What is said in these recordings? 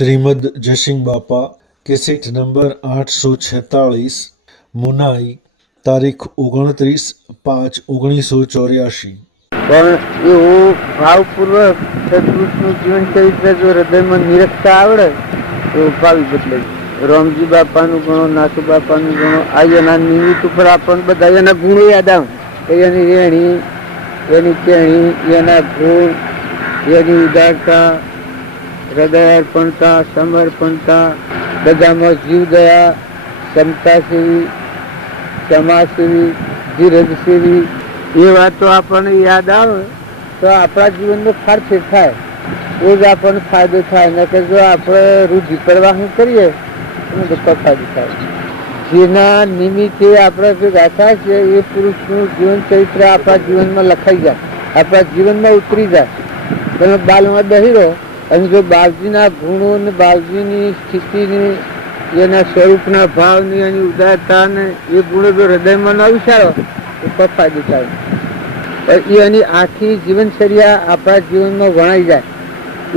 श्रीमद जयसिंह बापा cassette number 846 Munai तारीख 29/5/1984। પણ એવો ભાવપૂર્વક સદગુરુનું જીવન ચરિત્ર જો હૃદયમાં નિરખતા આવડે તો ભાવી બદલાય. રામજી બાપાનું ગણો, નાથુ બાપાનું ગણો, આ એના નિમિત્ત ઉપર આપણને બધા એના ગુણો યાદ આવે. એની રેણી, એની કેણી, એના ગુણ, એની ઉદારતા, હૃદય અર્પણતા, સમર્પણતા, બધામાં જીવ દયા, ક્ષમતા સેવી, ક્ષમા સેવી, ધીરજ સેવી, એ વાતો આપણને યાદ આવે તો આપણા જીવનનો ફાળફેર થાય, એ જ આપણને ફાયદો થાય. ને કે જો આપણે રૂઢિ પ્રવાહ કરીએ તો બધો ફાયદો થાય. જેના નિમિત્તે આપણે ભેગા થાય છે એ પુરુષનું જીવન ચરિત્ર આપણા જીવનમાં લખાઈ જાય, આપણા જીવનમાં ઉતરી જાય. તમે બાલમાં બહેરો અને જો બાલજીના ગુણો ને બાલજીની સ્થિતિની, એના સ્વરૂપના ભાવની, એની ઉદારતા ને એ ગુણો જો હૃદયમાં ન વિચારો તો ફાયદો થાય. એની આખી જીવનચર્યા આપણા જીવનમાં વણાઈ જાય,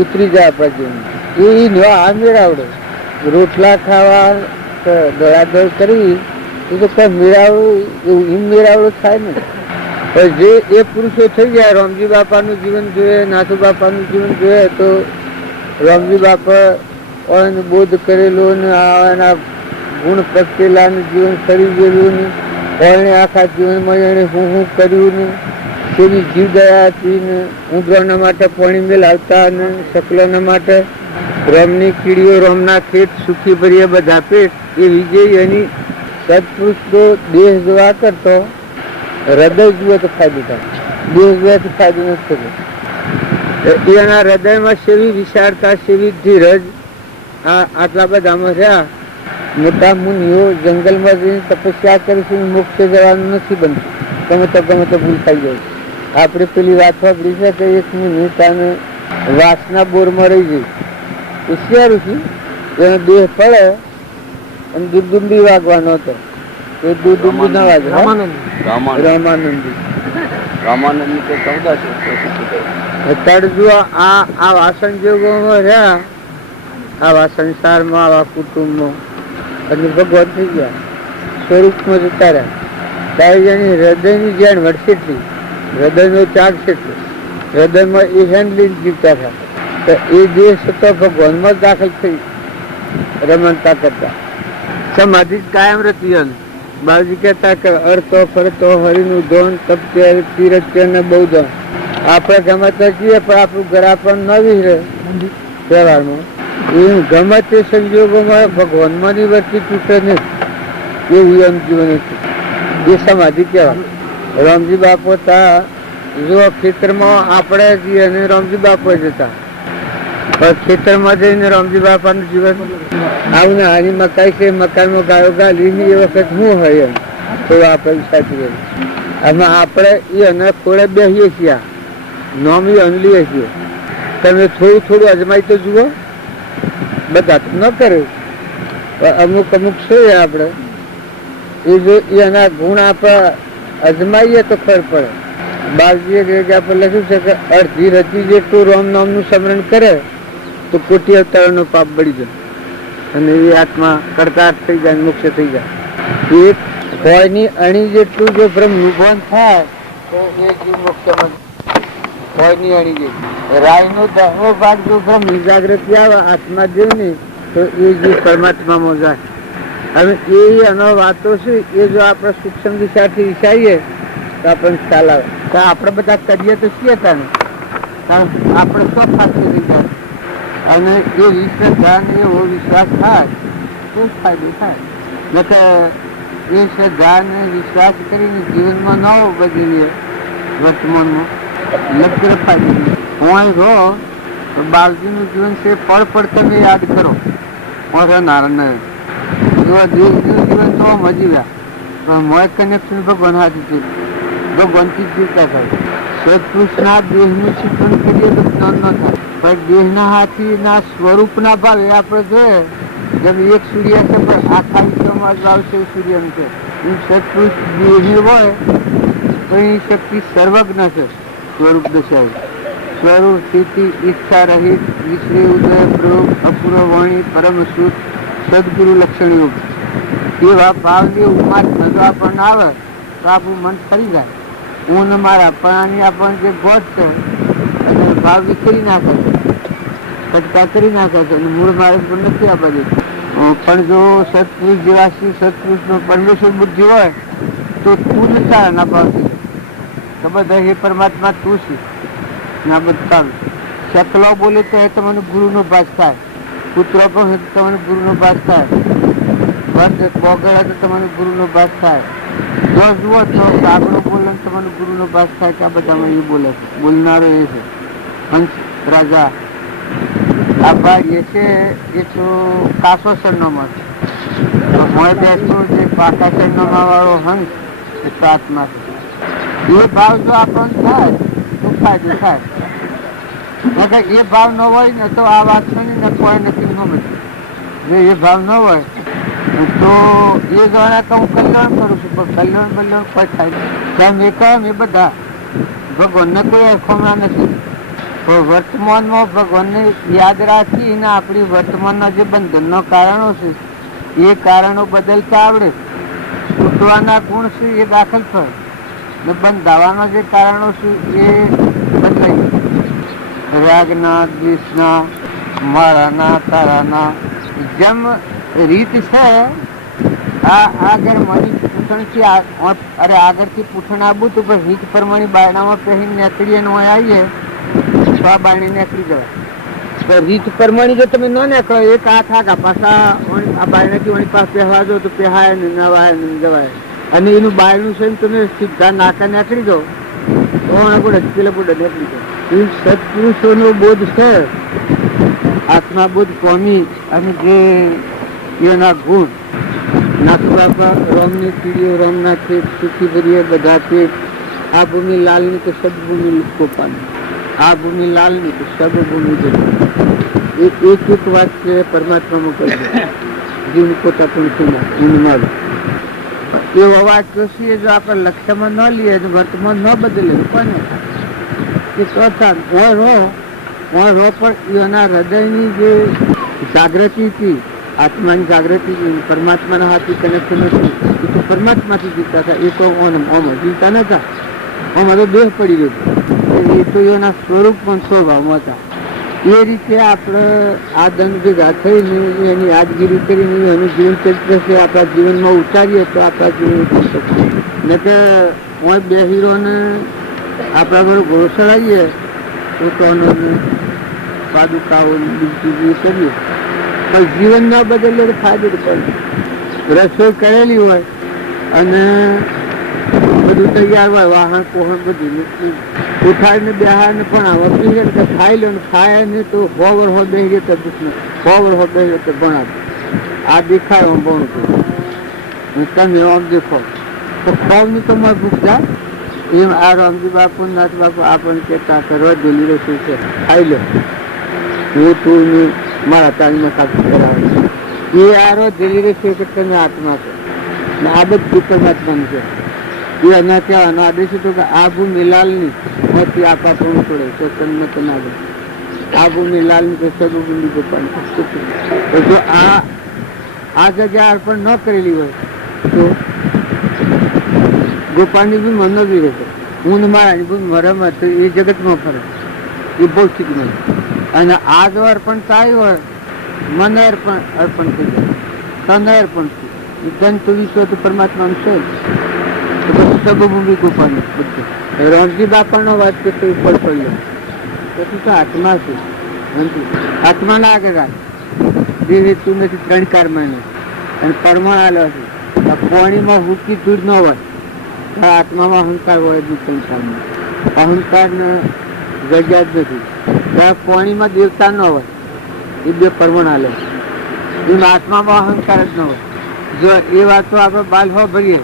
ઉતરી જાય આપણા જીવનમાં. એ ન આ મેળાવડે રોટલા ખાવા દોડાદોડ કરવી એ તો કઈ મેળાવડું એવું એમ મેળાવડો થાય ને. જે એ પુરુષો થઈ ગયા, રામજી બાપાનું જીવન જોઈએ, નાથુ બાપાનું જીવન જોઈએ તો રામજી બાપા એને બોધ કરેલો ને એના ગુણ પ્રગટેલા ને જીવન કરી ગયેલું ને એને આખા જીવનમાં એને હું કર્યું ને તેની જીવદયા હતી ને ઉંદરોના માટે પાણી મેલાવતા ને સકલોના માટે રામની કીડીઓ રામના ખેત સુખી ભરીએ બધા પેટ. એ વિજય એની સત્પુરુષ તો દેહ જોવા કરતો હૃદય જુએ તો ફાયદો થાય, દેહ જોવાથી ફાયદો નથી થતો. એના હૃદયમાં સેવી વિશાળતા, સેવી ધીરજ, આટલા બધામાં રહ્યા. મોટા મુનિઓ જંગલમાં જઈને તપસ્યા કરીશું, મોક્ષ જવાનું નથી બનતું. ગમે તો ભૂલ થઈ જાય. આપણે પેલી વાત વાપરી છે કે એક મુનિ તાને વાસના બોરમાં રહી ગઈ. હોશિયાર છે, એનો દેહ પડે અને દુર્દુંબી વાગવાનો હતો. એ દુર્દુંબી ના વાગે. રામાનંદી અત્યારે જો આ વાસણ જેવમાં રહ્યા, આવા સંસારમાં, આવા કુટુંબમાં અને ભગવાન થઈ ગયા, સ્વરૂપમાં જતા રહ્યા. ત્યારે એની હૃદયની જાણ વધશે એટલી, હૃદયનો ત્યાગ છે એટલો, હૃદયમાં એ હેન્ડલી જીવતા હતા. તો એ દેહ સતો ભગવાનમાં દાખલ થઈ રમણતા કરતા. સમાધિ કાયમ રહેતી. બાબુજી કહેતા કે અર્થો ફરતો હરિનું ધોન તપતે તીરથ્ય ને બહુ ધોન. આપણે ગમે તો જઈએ પણ આપણું ઘર આપણને ન વિહરે તહેવારમાં. એ ગમે તે સંજોગોમાં ભગવાનમાં ની વર્તી તૂટે નહીં એવું એમ જીવન હતું. એ સમાધિ કહેવાય. રામજી બાપો તા જો ખેતરમાં આપણે જઈએ અને રામજી બાપો જતા, પણ ખેતરમાં જઈને રામજી બાપાનું જીવન આવું ને આની મકાઈ છે, મકાઈમાં ગાયો ગાલી એ વખત શું હોય એમ તો આપણે સાચી ગયું. આમાં આપણે એ અને ખોળે બેસીએ છીએ, નોમી અનલીએ છીએ. તમે થોડું અજમાઈ તો જુઓ, બધા તો ન કરે, અમુક છે આપણે એ જો એના ગુણ આપણે અજમાઈએ તો ખબર પડે. બાલજીએ આપણે લખ્યું છે કે અડધી રતી જેટલું રામ નામનું સ્મરણ કરે તો કોટી અવતારનો પાપ બળી જાય અને એ આત્મા કરતાર થઈ જાય, મુક્ત થઈ જાય. એક ભયની અણી જેટલું જો બ્રહ્મનું ભાન થાય તો એ જીવ મોક્ષમાં. ભયની અણી જેટલું રાયનો 10મો ભાગ જો બ્રહ્મ જાગૃતિ આવે આત્મા જેવની તો એ જીવ પરમાત્મામાં જાય. હવે એ એનો વાતો છે એ જો આપણે સૂક્ષ્મ દિશાથી વિચારીએ તો આપણને ખ્યાલ આવે. તો આપણે બધા કરીએ તો છીએ તાને, કારણ આપણે શું ફાયદો થઈ જાય અને એ શ્રદ્ધા ને એવો વિશ્વાસ થાય તો ફાયદો થાય. એટલે એ શ્રદ્ધા ને વિશ્વાસ કરીને જીવનમાં ન બદલીએ વર્તમાનમાં લગ્ન ફાયદો. હું રહો તો બાલજીનું જીવન છે પળ પળ તમે યાદ કરો. નારાયણ દેશનું જીવન તો મજી ગયા પણ મોય કનેક્શન ભગવાન હાથું છે, ભગવાનથી જીવતા થાય. સત્પુરુષના દેહનું શિક્ષણ કરીએ તો જ્ઞાન ન થાય, પણ દેહના હાથીના સ્વરૂપના ભાવે આપણે જોઈએ. જેમ એક સૂર્ય છે પણ આખા વિશ્વમાં ભાવ છે સૂર્યનું છે. સત્પુરુષ દેહી હોય તો એની શક્તિ સર્વજ્ઞ છે. સ્વરૂપ દશાય સ્વરૂપ સ્થિતિ ઈચ્છા રહિત વિશ્વ ઉદય પ્રયોગ અપૂર્વ સ્વામી પરમ સુત સદગુરુ લક્ષણ યોગ એવા ભાવની ઉમાદ ધંધો આપણને આવે તો આપણું મન ફરી જાય. હું ને મારા પણ આની આપણને જે ગોઠ છે અને ભાવ વિખરી નાખે છે, કટકા કરી નાખે છે અને મૂળ માર્ગ પણ નથી આપવા દેતું. પણ જો સત્પુરુષ જેવા સત્પુરુષનો પરમેશ્વર બુદ્ધિ હોય તો તું નથી ના ભાવથી તો બધા હે પરમાત્મા તું છે ના બધા શકલો બોલે તો એ તમને ગુરુનો ભાસ થાય, કૂતરો પણ હોય તો તમને ગુરુનો ભાસ થાય, વર્ત બોગળે તો તમને ગુરુનો ભાસ થાય, જો જુઓ તો કાગડો બોલે તો તમને ગુરુનો ભાસ થાય કે આ બધામાં એ બોલે છે, બોલનારો એ છે હંસ રાજા. આ ભાઈ એ છે એ તો કાસો સરનામા છે, મોય બેસતો જે પાકા સરનામા વાળો હંસ એ તો આત્મા છે. એ ભાવ જો આપણને થાય તો ફાયદો થાય, એ ભાવ ન હોય ને તો આ વાત છે ને કોઈ નથી સમજ. જો એ ભાવ ન હોય તો એ જાણે કે હું કલ્યાણ કરું છું પણ કલ્યાણ કોઈ થાય નહીં. એ બધા ભગવાનને કોઈ અખમણા નથી. તો વર્તમાનમાં ભગવાનને યાદ રાખીને આપણી વર્તમાનના જે બંધનનો કારણો છે એ કારણો બદલતા આવડે, છૂટવાના ગુણ છે એ દાખલ થાય ને બંધાવાના જે કારણો છે એ બદલાય. રાગના, દ્વેષના, મારાના, તારાના જેમ રીત છે આ આગળ મની પૂછણથી અરે આગળથી પૂછણ આવું તો પણ રીત પ્રમાણે બાયણામાં પહેરીને નીકળીએ ને આવીએ તો આ બાયણે નીકળી જવાય. તો રીત પ્રમાણે જો તમે ન નીકળો એક હાથ આગા પાછા આ બાયણાથી વળી પાસે પહેવા દો તો પહેવાય ને નવાય ને જવાય. અને એનું બાયણું છે ને તમે સીધા નાકા નીકળી જાઓ તો પેલા બુડે નીકળી જાય. એ સત્પુરુષોનો બોધ છે, આત્મા બોધ સ્વામી અને જે એના ગુણ નાખવા રામની પીડીઓ રામના ખેત સુખી ભરીએ બધા ખેત. આ ભૂમિ લાલની તો સદભૂમિ કોપાની, આ ભૂમિ લાલની તો સદભૂમિ જતી. એક વાત છે પરમાત્મામાં કરી જીવન પોતા પણ હું મારું એવો અવાજ કશીએ જો આપણે લક્ષ્યમાં ન લઈએ વર્તમાન ન બદલે કોને એ ચોથા પણ એના હૃદયની જે જાગૃતિ હતી, આત્માની જાગૃતિ પરમાત્માના હાથથી કનેક્શન નથી. એ તો પરમાત્માથી જીવતા હતા, એ તો ઓમ જીવતા નતા. આમાં તો દેહ પડી ગયો, એ તો એના સ્વરૂપ પણ સ્વભાવમાં હતા. એ રીતે આપણે આ દંડ ભેગા થઈને એની યાદગીરી કરીને એનું જીવન ચરિત્ર છે આપણા જીવનમાં ઉતારીએ તો આપણા જીવન થઈ શકીએ. ને કે હું બે હીરોને આપણા ઘરે ઘોડો ચડાવીએ પોતાનો પાદુકાઓ બીજી કરીએ પણ જીવન ના બદલે તો ફાયદો પડે. રસોઈ કરેલી હોય અને બધું તૈયાર હોય, વાહન પોહણ બધું ઉઠાડીને બેહાડીને પણ આવો પીએ તો ખાઈ લો ને ખાય નહીં તો હોવર હો બે રીતે હોવર હો બે રીતે ભણાવે. આ દેખાડો ભણું છું તમે આમ દેખો તો ખાવની તો મારે ભૂખ જાય. એમ આ રામજી બાપુ નાથ બાપુ આપણને કહેતા કરવા જેલી રસોઈ છે ખાઈ લો, હું તું મારા તારીમાં કાપી કરાવે. એ આરો જેલી રસોઈ કે તમે આત્મા છે ને આ બધું પરમાત્માનું છે. એ એના કહેવાનો આદેશ હતો કે આ ભૂમિ લાલની નથી આપા પણ છોડે તો સન્મત ના દે. આ ભૂમિ લાલની તો સદભૂમિ ગોપાલ. જો આ જગ્યા અર્પણ ન કરેલી હોય તો ગોપાલની ભૂમિ મનો બી રહેશે. હું ને મારાની ભૂમિ મરમત એ જગતમાં ફરે એ ભૌતિક મને. અને આ જો અર્પણ થાય હોય મને અર્પણ થઈ જાય, તને અર્પણ થયું જન તો વિશ્વ તો પરમાત્માનું છે તો પછી સર્વભૂમિ ગોપાલની બધું. રામજી બાપાનો વાત કરતો ઉપર પડ્યો પછી તો આત્મા છે, આત્માના આગળ રાખ જે તું નથી 3 કારમાં અને પરમાણ આલો છે. પાણીમાં હુકી ધૂળ ન હોય તો આત્મામાં અહંકાર હોય સંસારમાં. અહંકારને જગ્યા જ નથી. ત્યાં પાણીમાં દેવતા ન હોય એ બે પરમાણ આલે, એમાં આત્મામાં અહંકાર જ ન હોય. જો એ વાત તો આપણે બાલ હો ભરીએ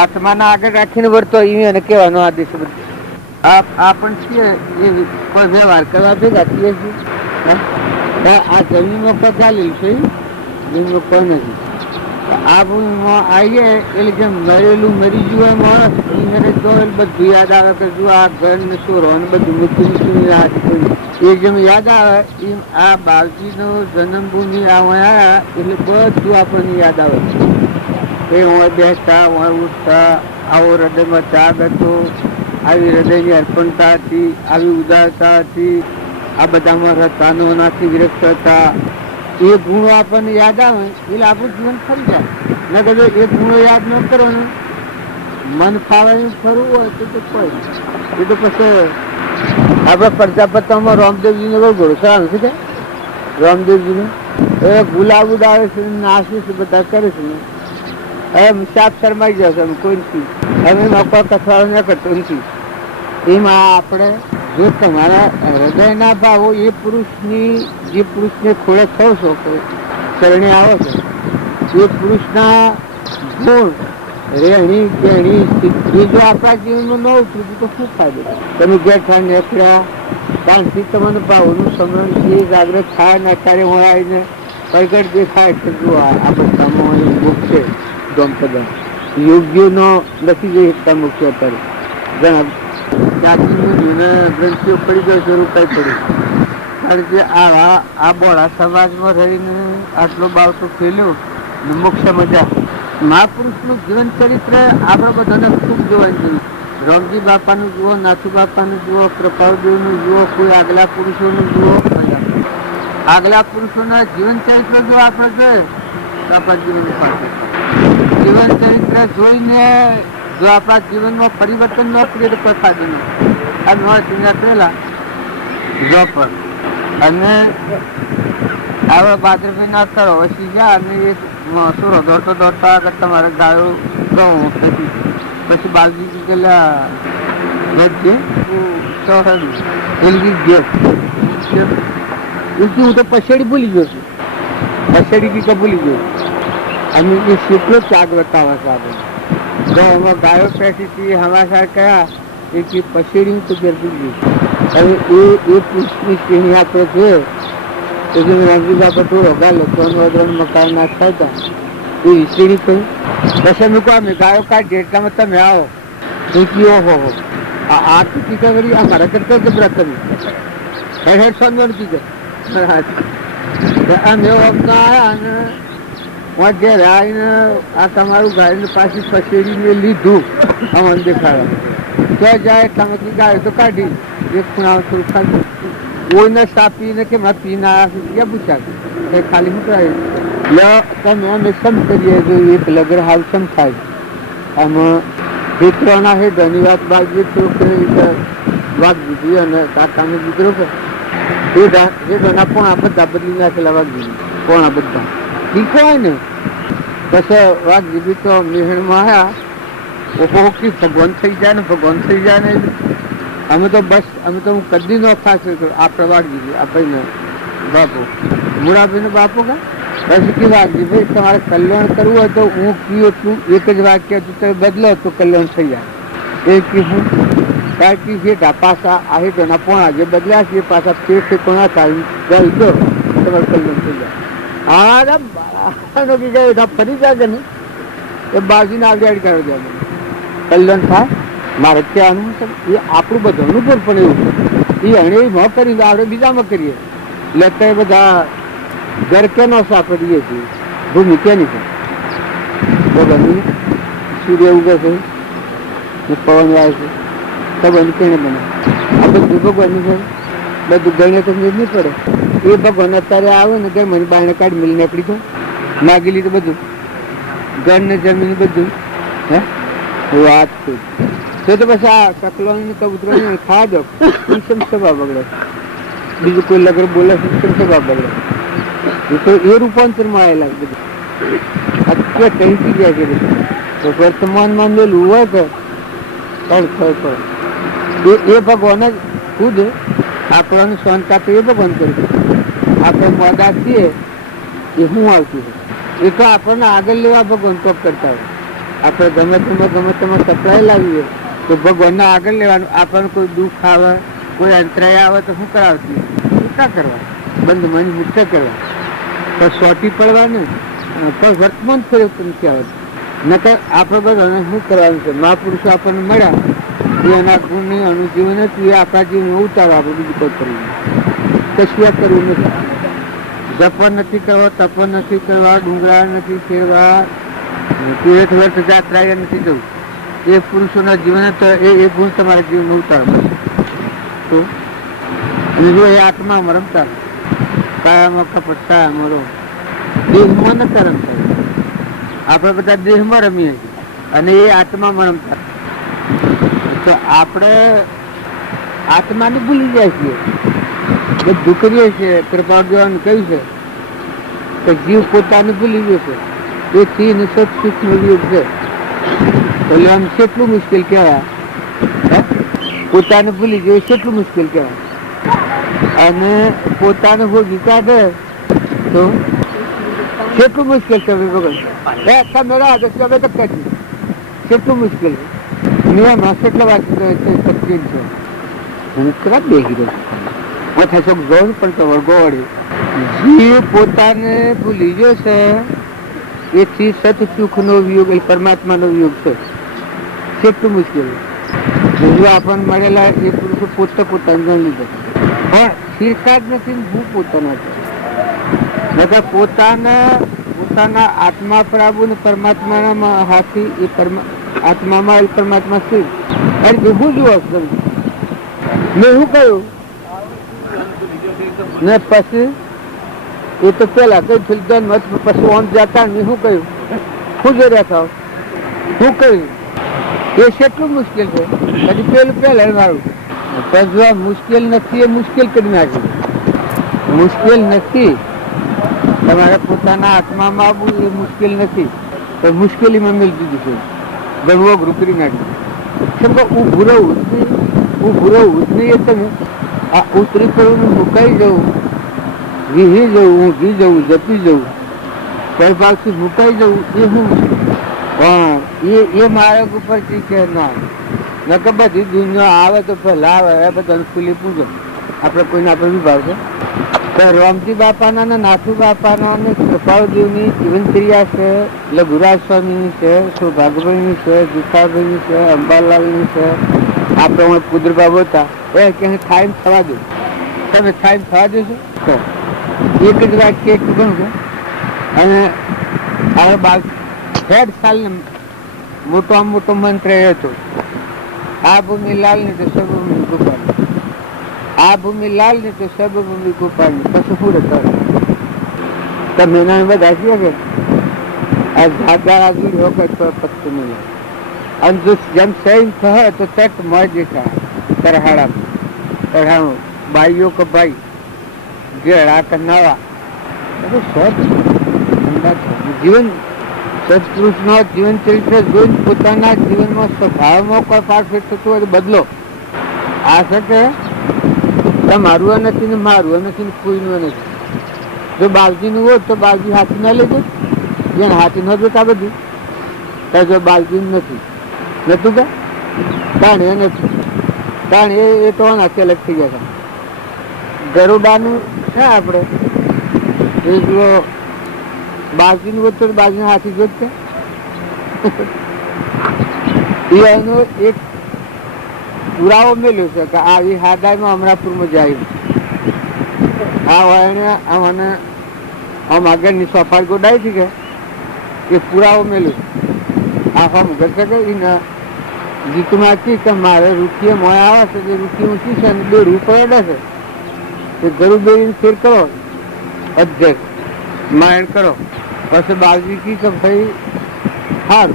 આત્માના આગળ રાખીને વર્તો એને કહેવાનો આદેશ બધું. આપણ છીએ એ કોઈ વ્યવહાર કરવા ભેગા થઈએ છીએ. આ જમીનમાં કોઈ ચાલેલ છે, જમીનમાં કોઈ નથી. આ ભૂમિમાં આવીએ એટલે જેમ મરેલું મરી ગયું હોય માણસ એ મરે તો એટલે બધું યાદ આવે કે જો આ ઘર ને સોરો ને બધું મૃત્યુ એ જેમ યાદ આવે એમ આ બાળજીનો જન્મભૂમિ આવ્યા એટલે બધું આપણને યાદ આવે એ હું બેસતા હું ઉઠતા આવો હૃદયમાં ત્યાગ હતો, આવી હૃદયની અર્પણતા હતી, આવી ઉદારતા હતી, આ બધામાં રતાનોનાથી વિરક્ત હતા. એ ગુણો આપણને યાદ આવે એટલે આપણું જીવન ફરી જાય. ન કદાચ એ ગુણો યાદ ન કરો ને મન ફાવે ફરવું હોય તો કોઈ એ તો પછી આપણા પ્રજાપતામાં રામદેવજીને ઘોડો સારું છે કે રામદેવજીને એ ગુલાબ આવે છે, નાશે છે, બધા કરે છે ને હવે સાપ શરમાઈ જશે અમે કોઈ નથી, અમે કોઈ કથવાળો ન કરતો નથી. એમાં આપણે જો તમારા હૃદયના ભાવો એ પુરુષની જે પુરુષને ખોળે થયો છો શરણે આવો છો એ પુરુષના ગુણ રહેણી કહેણી એ જો આપણા જીવનમાં ન ઉતર્યું તો શું ફાયદો? તમે બેઠા નીકળ્યા ત્યાંથી તમને ભાવોનું સમરણ એ જાગૃત થાય ને અત્યારે હું આવીને પ્રગટ દેખાય કે જો આ બધામાં મુખ છે ગમપદા યોગ્યનો નથી જોઈ શકતા મુખ્ય અત્યારે ઘણા જાતિનું ગ્રંથિઓ પડી ગયો સ્વરૂપ કઈ પડ્યું કારણ કે આ બોળા સમાજમાં રહીને આટલો બાવતો ખેલ્યો ને મોક્ષ મજા. મહાપુરુષનું જીવન ચરિત્ર આપણે બધાને ખૂબ જોવાનું જોઈએ. રામજી બાપાનું જુઓ, નાથુ બાપાનું જુઓ, કૃપાળદેવનું જુઓ, કોઈ આગલા પુરુષોનું જુઓ. આગલા પુરુષોના જીવન ચરિત્ર જો આપણે જોઈએ તો આપણા જીવન પાછળ જીવન ચરિત્ર જોઈને જો આપણા જીવનમાં પરિવર્તન ન કરીએ તો કોઈ ફાયદો નહીં. આ નવા ચિંતા કરેલા જો પર અને હવે ભાદરવી ના કરો વસી જા અને એક સુરો દોડતો દોડતા આગળ તમારે ગાયો ઘઉં થતી પછી બાલજી ગયેલા વચ્ચે હું તો પછેડી ભૂલી ગયો છું, પછેડી કી ભૂલી ગયો અને એ કેટલો ત્યાગ બતાવે છે આપણે. એમાં ગાયો પેટી હતી હવાસાર કયા એ પછેડી તો ગરદી ગયું. હવે એ પુષ્પની શ્રેણી આપણે છે તો જે રામજી બાપા થોડો ગાલો ત્રણ મકાન નાખતા હતા એ શ્રેણી કહ્યું પછી મૂકો અમે ગાયો કાઢીએ એટલામાં તમે આવો તો કયો હો આ કીધી કરી અમારા કરતા જબરા કરી હેડ સન્માન કીધે અમે આવ્યા અને ઘેર આવીને આ તમારું ગાડીને પાછી પછેડીને લીધું અમને દેખાડવા ત્યાં જાય એટલામાંથી ગાડી તો કાઢી એક ખૂણા થોડું ખાલી કોઈને સાપીને કે મારે પીને આવ્યા ક્યાં પૂછ્યા એ ખાલી મૂકરાય તમે અમે સમ કરીએ જો એક લગર હાવ સમ થાય આમાં દીકરાના હે ધની વાત બાદ દીકરો કે વાઘ દીધી અને કાકાને દીકરો કે એ ધના પોણા બધા બદલી નાખેલા વાઘ દીધી પોણા બધા દીકરો હોય ને પછી વાઘ દીધી તો મેહણમાં આવ્યા ઓહો કે ભગવાન થઈ જાય ને ભગવાન થઈ જાય ને અમે તો બસ અમે તો હું કદી ન ખાશે આપણે વાઘ દીધી આપણે બાપુ મુરાભાઈનો બાપુ કા પછી કે વાઘ દીધી તમારે કલ્યાણ કરવું હોય તો હું કયું એટલું એક જ વાક્ય હતું તમે બદલો તો કલ્યાણ થઈ જાય એ કીધું કારણ કે જે પાછા આ તેના પોણા જે બદલ્યા છે એ પાછા ફેર કોણા થાય ગઈ દો તમારે કલ્યાણ થઈ જાય. હા કીધા ફરી જાય ને એ બાજુને આગળ કરી દે કલ્યાણ થાય મારે કહેવાનું એ આપણું બધાનું પણ એવું એ એને ન કરી આપણે બીજામાં કરીએ એટલે એ બધા ઘર કેનો સાપડીએ છીએ ભૂમિ કેની છે ભગવાનની સૂર્ય ઉગે છે પવન આવે છે ભગવાન કેને બને આ બધું ભગવાનનું છે બધું ગણે તો નહીં પડે એ ભગવાન અત્યારે આવે ને ઘર મને બાયણે કાઢી મિલી નીકળી તો માગી લીધું બધું ઘર ને જમીન બધું હે વાત છે તો પછી આ સકલોની કબૂતરો ખા દો સમ સભા બગડે બીજું કોઈ લગર બોલે સમ સભા બગડે તો એ રૂપાંતરમાં આવેલા બધું અત્યારે કહીથી જાય છે બધું તો વર્તમાનમાં મેલું હોય તો એ ભગવાન જ ખુદ આપણને શાંતા તો એ ભગવાન કરી આપણે મોડા છીએ એ શું આવતું છે એ તો આપણને આગળ લેવા ભગવાન તો કરતા હોય. આપણે ગમે તેમાં સપ્લાય લાવીએ તો ભગવાનને આગળ લેવાનું. આપણને કોઈ દુઃખ આવે કોઈ અંતરાય આવે તો શું કરાવતી છૂટા કરવા બંધ મન મુક્ત કરવા તો સોટી પડવાનું પણ વર્તમાન સ્વરૂપ નથી આવતું. નકર આપણે બધાને શું કરવાનું છે? મહાપુરુષો આપણને મળ્યા, એના ગુણની અનુજીવન હતું, એ આપણા જીવન ઉતારો. આપણે બીજું કોઈ કરવું કશું કરવું નથી. જપ નથી કરવા, તપ નથી કરવા, ડુંગરા નથી ફેરવા, તીર્થ વર્થ જાત્રા નથી જવું. એ પુરુષોના જીવન તો એ ગુણ તમારા જીવન ઉતારવા. તો અને જો એ આત્મામાં રમતા, કાયામાં કપટ કાયામાં રો, દેહમાં નતા રમતા. આપણે બધા દેહમાં રમીએ છીએ અને એ આત્મામાં રમતા. તો આપણે આત્માને ભૂલી જાય છીએ. બધું કરીએ છીએ. કૃપાળુને કહ્યું છે કે જીવ પોતાને ભૂલી ગયો છે. એથી સત્સુખનો યુગ છે. એટલે આમ કેટલું મુશ્કેલ કહેવાય. પોતાને ભૂલી ગયો કેટલું મુશ્કેલ કહેવાય. અને પોતાને ભોગી કાઢે તો કેટલું મુશ્કેલ છે. તમે હવે તો કરી કેટલું મુશ્કેલ છે. નિયમમાં કેટલા વાત તકલીફ છે. હું ખરાબ બેસી રહ્યો છું જોઉં પણ તો વળગો વળી. જીવ પોતાને ભૂલી ગયો છે. એથી સતસુખનો વિયોગ એટલે પરમાત્માનો વિયોગ છે. કેટલું મુશ્કેલ છે. આપણને મળેલા એ પુરુષો પોતે પોતાને જાણી લીધો પણ શીરખાત નથી. હું પોતાના છે પોતાના આત્મા પર આવું ને પરમાત્માના હાથી એ આત્મામાં પરમાત્મા સ્થિર. અરે હું જોઉં મેં શું કહ્યું ને પછી એ તો પેલા કઈ ફિલ્મ પછી ઓન જતા મેં શું કહ્યું શું જોઈ રહ્યા થાવ શું કહ્યું એ કેટલું મુશ્કેલ છે. પછી પેલું પેલા મારું પણ જો આ મુશ્કેલ નથી એ મુશ્કેલ કરી નાખ્યું. મુશ્કેલ નથી તમારે પોતાના આત્મામાં આવવું એ મુશ્કેલ નથી. તો મુશ્કેલીમાં મેળ દીધું છે. ઘણું અઘરું કરી નાખ્યું. કેમ કે ઊભું રહું જ નહીં. એ તમે આ ઉતરી પડવું મુકાઈ જવું, વિહી જવું, ઊંઘી જવું, જપી જવું, પરભાગથી મુકાઈ જવું એ શું પણ એ માર્ગ ઉપરથી કે ના કે બધી દુનિયા આવે તો પહેલા આવે એ બધાને ખુલ્લી પૂજો. આપણે કોઈને આપણે વિભાવ છે. રામજી બાપાના ને નાથુ બાપાના ને કૃપાળદેવની જીવનક્રિયા છે, લઘુરાજ સ્વામીની છે, સૌભાગભાઈની છે, જીઠાભાઈની છે, અંબાલાલની છે. આપણે કુદરબાબુ હતા એ કે ટાઈમ થવા દો. તમે ટાઈમ થવા દેશો એક જ વાક્ય એક ઘણું છે. અને હવે હેડ સાલ મોટો મંત્ર એ હતો આ ભૂમિ લાલ ને તો સર્વભૂમિ ગોપાલ, આ ભૂમિ લાલ ને તો સર્વભૂમિ ગોપાલ. પછી પૂરે કરો તમે એના બધા છીએ કે આ ધાગા આગળ વખત પત્તું મળે. અને જો જેમ સૈન કહે તો તટ મોજ દેખા તરહાણું બાઈઓ કે ભાઈ જેડા કે નવા જીવન સત્પુરુષનો જીવન ચરિત્ર જોઈને પોતાના જીવનમાં સ્વભાવમાં કોઈ ફારફેર થતું હોય તો બદલો. આ છે કે તમારું નથી ને મારું નથી ને કોઈનું નથી. જો બાવજીનું હોત તો બાવજી હાથી ના લેજો, જેને હાથી ન જોતા બધું જો બાવજીનું નથી નતું કે કારણ એ નથી. કારણ એ તો નાથી અલગ થઈ ગયા હતા. ગરુડાનું છે આપણે એ જો બાવજીનું હોત તો બાવજીના હાથી જોત કે એનો એક પુરાવો મેળ્યો છે કે આ એ હાદાયમાં અમરાપુરમાં જાય. આ હોય આમ આગળની સફાઈ ગોડાઈ હતી કે એ પુરાવો મેળ્યો. આ હમ કરશે કે ગીતમાં હતી કે મારે રૂપિયે મોય આવે છે જે રૂપિયા ઊંચી છે અને બેડું પડે છે એ ગરુ બેડીને ફેર કરો અધ્યર માયણ કરો. પછી બાવજી કી કે ભાઈ હાર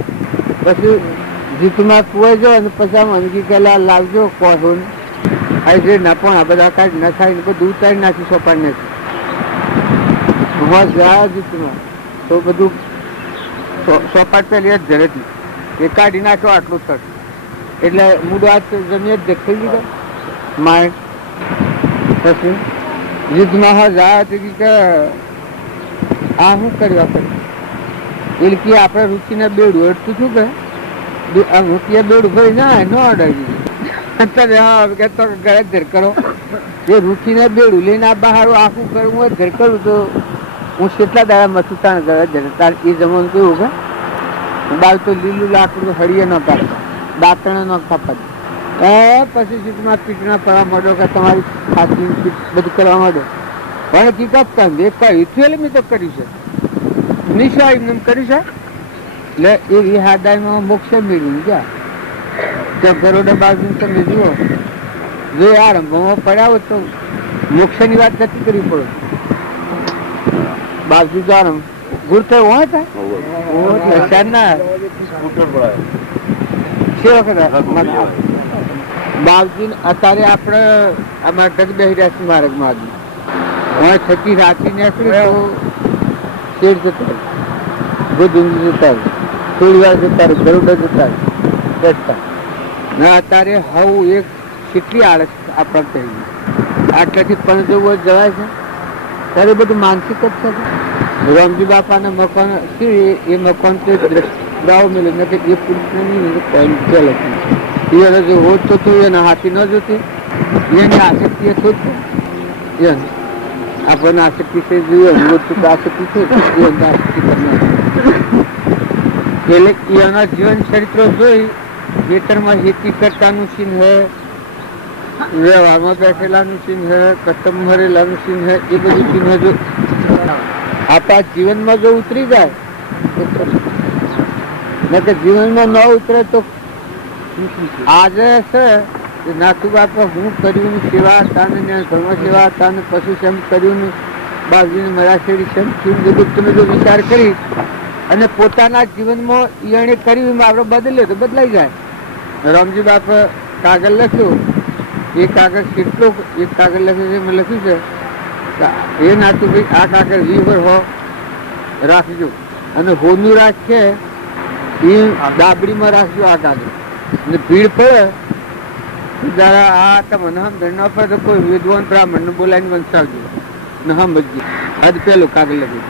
પછી જીતમાં કુવાઈ જાઓ અને પછી આમ અંગી કલા લાવજો કહો આજે ના પણ આ બધા કાઢ ના થાય બધું ઉતારી નાખી સોપાડી નાખી જાય જીતમાં તો બધું સોપાટ પેલી જ ધરેથી એ કાઢી નાખ્યો આટલું થટ એટલે મૂળ હાથ જમીએ જ દેખાઈ દીધો માય. પછી યુદ્ધમાં હા જાય કે આ શું કર્યું આપણે એટલે કે આપણે રૂચીને બેડું અડતું શું કે રૂપિયા બેડું ભરી ના ન અડાવી અત્યારે હા કે તો ઘરે ધર કરો એ રૂચીને બેડું લઈને આ બહાર આખું કરવું હોય ધર કરું તો હું કેટલા દાડા મથુતાણ ગયા જતા એ જમવાનું કેવું કે બાર તો લીલું લાકડું હળીએ ન કાઢતા, દાંતણ ન કાપતા. પછી સીટમાં પીઠના પડા માંડો કે તમારી ખાસી પીઠ બધું કરવા માંડો. પણ હકીકત કામ એ કહ્યું એટલે મેં તો કર્યું છે, નિશા એમને કર્યું છે. એટલે એ વિહાદાયમાં મોક્ષ મેળવ્યું ગયા ત્યાં બરોડા બાજુ તમે જુઓ, જો આરંભમાં પડ્યા તો મોક્ષની વાત નથી કરવી પડે. બાજુ જાણ ગુર થયો હોય થાય ના બાવજી અત્યારે આપણે આમાં ટક બેસી રહ્યા છીએ માર્ગમાં હું થકી રાતી નીકળી તો શેર જતો ભુજ જતા થોડી વાર જતા ગરુડા જતા બેસતા ના અત્યારે હું એક કેટલી આળસ આપણે થઈ ગઈ. આટલાથી પણ જવું જવાય છે ત્યારે બધું માનસિક જ છે. રામજી બાપાના મકાન શું એ મકાન તો દ્રષ્ટાઓ મળે નથી એ પુરુષને નહીં ચાલે એ જો હોત તો એના હાથી ન જોતી એની આસક્તિ એ થોડી એને આપણને આસક્તિ છે જોઈએ આસક્તિ છે એટલે એના જીવન ચરિત્રો જોઈ ખેતરમાં ખેતી કરતાનું સીન હે, વ્યવહારમાં બેઠેલાનું સીન હે, કસ્ટમ ભરેલાનું સીન હે, એ બધું સીન જો આપણા જીવનમાં જો ઉતરી જાય તો જીવનમાં ન ઉતરે તો આજે છે નાથુ બાપા હું કર્યું સેવા તાન ધર્મ સેવા તાન પશુ શેમ કર્યું બાજુને મરાશેરી શેમ થયું બધું તમે જો વિચાર કરી અને પોતાના જીવનમાં એને કર્યું આપણે બદલે તો બદલાઈ જાય. રામજી બાપા કાગળ લખ્યું એ કાગળ કેટલો એક કાગળ લખ્યું છે મેં લખ્યું છે એ નાતું ભાઈ આ કાગળ 20 વર્ષ હો રાખજો અને હોનું રાખે એ દાબડીમાં રાખજો આ કાગળ અને ભીડ પડે જરા આ તમને સમજણ ન પડે તો કોઈ વિદ્વાન બ્રાહ્મણને બોલાવીને વંચાવજો ને સમજજો આજ પેલું કાગળ લખ્યું.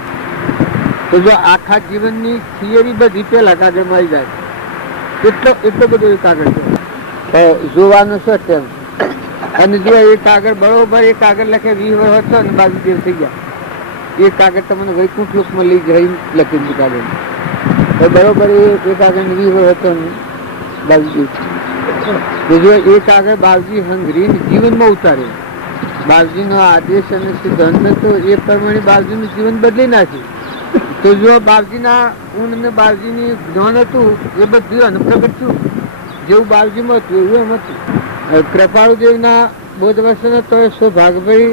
તો જો આખા જીવનની થિયરી બધી પેલા કાગળમાં આવી જાય એટલો બધો એ કાગળ છે જોવાનું છે તેમ. અને જો એ કાગળ બરોબર એ કાગળ લખે 20 વર્ષ હતો ને બાજુ દેવ થઈ ગયા એ કાગળ તમને વૈકુંઠ લોકમાં લઈ જઈ લખેલું કાગળ બરોબર એ કાગળ 20 વર્ષ હતો ને બાજુ જો એ કાગળ બાવજી હંગરી જીવનમાં ઉતારે બાવજીનો આદેશ અને સિદ્ધાંત હતો એ પ્રમાણે બાવજીનું જીવન બદલી નાખ્યું. તો જો બાવજીના ઊંડ ને બાવજીની જ્ઞાન હતું એ બધું અનુપ્રગટ થયું જેવું બાવજીમાં હતું એવું એમ હતું. કૃપાળુદેવના બોધ વર્ષનો તો એ સૌભાગભાઈ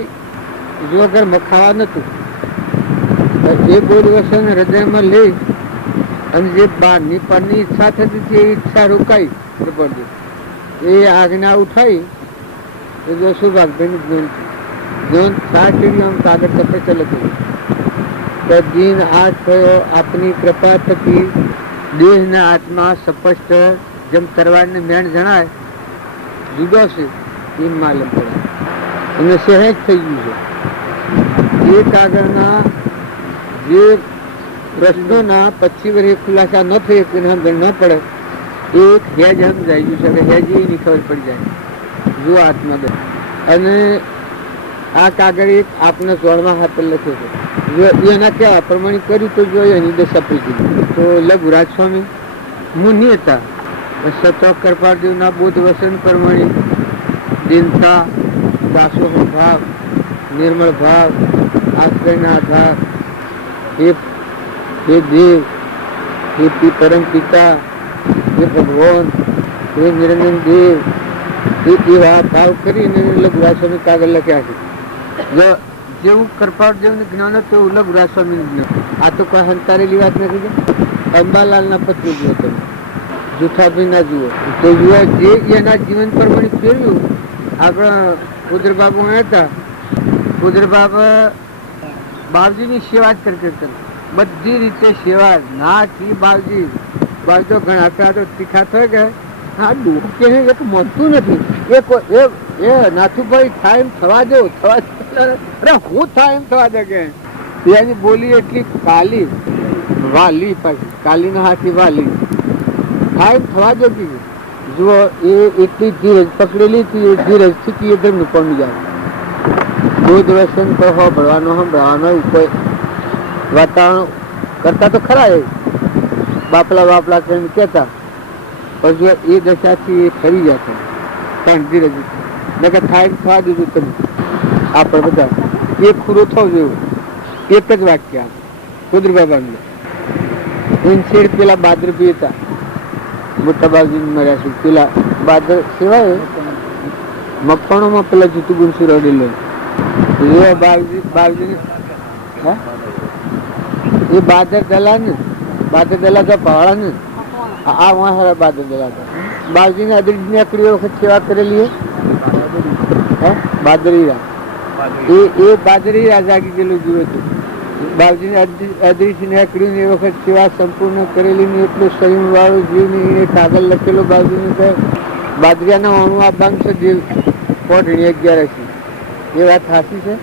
જો અગર ખાવા નતું એ બોધ વર્ષને હૃદયમાં લઈ અને જે બહારની પારની ઈચ્છા થતી એ ઈચ્છા રોકાઈ કૃપાળુદેવ એ આજ્ઞા ઉઠાઈ તો જો સૌભાગભાઈનું જ્ઞાન થયું જ્ઞાન આમ કાગળ કપે ચલતું દીન આજ થયો આપની કૃપા થકી દેહ ને આત્મા સ્પષ્ટ જેમ તરવારને મેણ જણાય જુદો છે એમ માલમ પડે અને સહેજ થઈ ગયું છે. એ કાગળના જે પ્રશ્નોના 25 વર્ષે ખુલાસા ન થઈ સમજણ ન પડે એક હેજ સમજાઈ ગયું છે કે હેજ એની ખબર પડી જાય જો આત્મા દે. અને આ કાગળ એક આપના જોડમાં હાથે લખ્યો છે જો એના કેવા પ્રમાણે કર્યું તો જો એની દશા પડી ગઈ. તો લઘુરાજ સ્વામી મુનિ હતા સતો કૃપાળદેવના બોધ વસન પ્રમાણે દિનતા દાસોનો ભાવ નિર્મળ ભાવ આશ્રયના આધાર હે દેવ હે પરમ પિતા હે ભગવાન હે નિરંજન દેવ એવા ભાવ કરીને લઘુરાજ સ્વામી કાગળ લખ્યા છે. જેવું કૃપાળદેવનું જ્ઞાન હતું એવું લઘુરાજ સ્વામીનું જ્ઞાન. આ તો કોઈ હંતારેલી વાત નથી. અંબાલાલના પત્ની જુઓ તમે, જુઠાભાઈ ના જુઓ તો જુઓ જે એના જીવન પ્રમાણે ફેરવ્યું. આપણા કુદરબાબુ હતા કુદરબાબા બાવજીની સેવા જ કરતા બધી રીતે સેવા ના થી બાવજી બાવજો ઘણા હતા તો તીખા થઈ ગયા હા દુઃખ કે એક મળતું નથી એ નાથુભાઈ થાય એમ થવા દો થવા અરે હું થાય એમ થવા દે કે એની બોલી એટલી કાલી વાલી પાછી કાલીના હાથી વાલી થાય એમ થવા દો કે જુઓ એ એટલી ધીરજ પકડેલી હતી એ ધીરજ થી એ ધર્મ પામી જાય. બોધ વસન કહો ભળવાનો સંભળાવાનો કોઈ વાતાવરણ કરતા તો ખરા એ બાપલા બાપલા કરીને કહેતા, પણ જો એ દશાથી એ ફરી જતા પણ ધીરે ધીરે નકર થાય થવા દીધું તમે આપણે બધા એક ખુરો થવો જેવું એક જ વાક્ય કુદર બાબાનું ઇન્સેડ પેલા બાદરભી હતા મોટા બાજુ મર્યા છે પેલા બાદર સિવાય મકવાણોમાં પેલા જૂતું ગુંસી રડેલો બાવજી એ બાદર દલા ને બાદર દલા તો પહાડા ને આ વહાં બાદર દલા હતા બાવજી ને અદરી નીકળી વખત સેવા કરેલી બાદરીરા એ બાદરીરા જાગી ગયેલું જીવ હતું બાવજી ને અદરીથી નીકળ્યું એ વખત સેવા સંપૂર્ણ કરેલી ને એટલું સંયમ વાળું જીવ ને એ કાગળ લખેલો બાવજી ને બાદરિયાના વાણું આપવાનું છે જીવ 11 એ વાત સાચી છે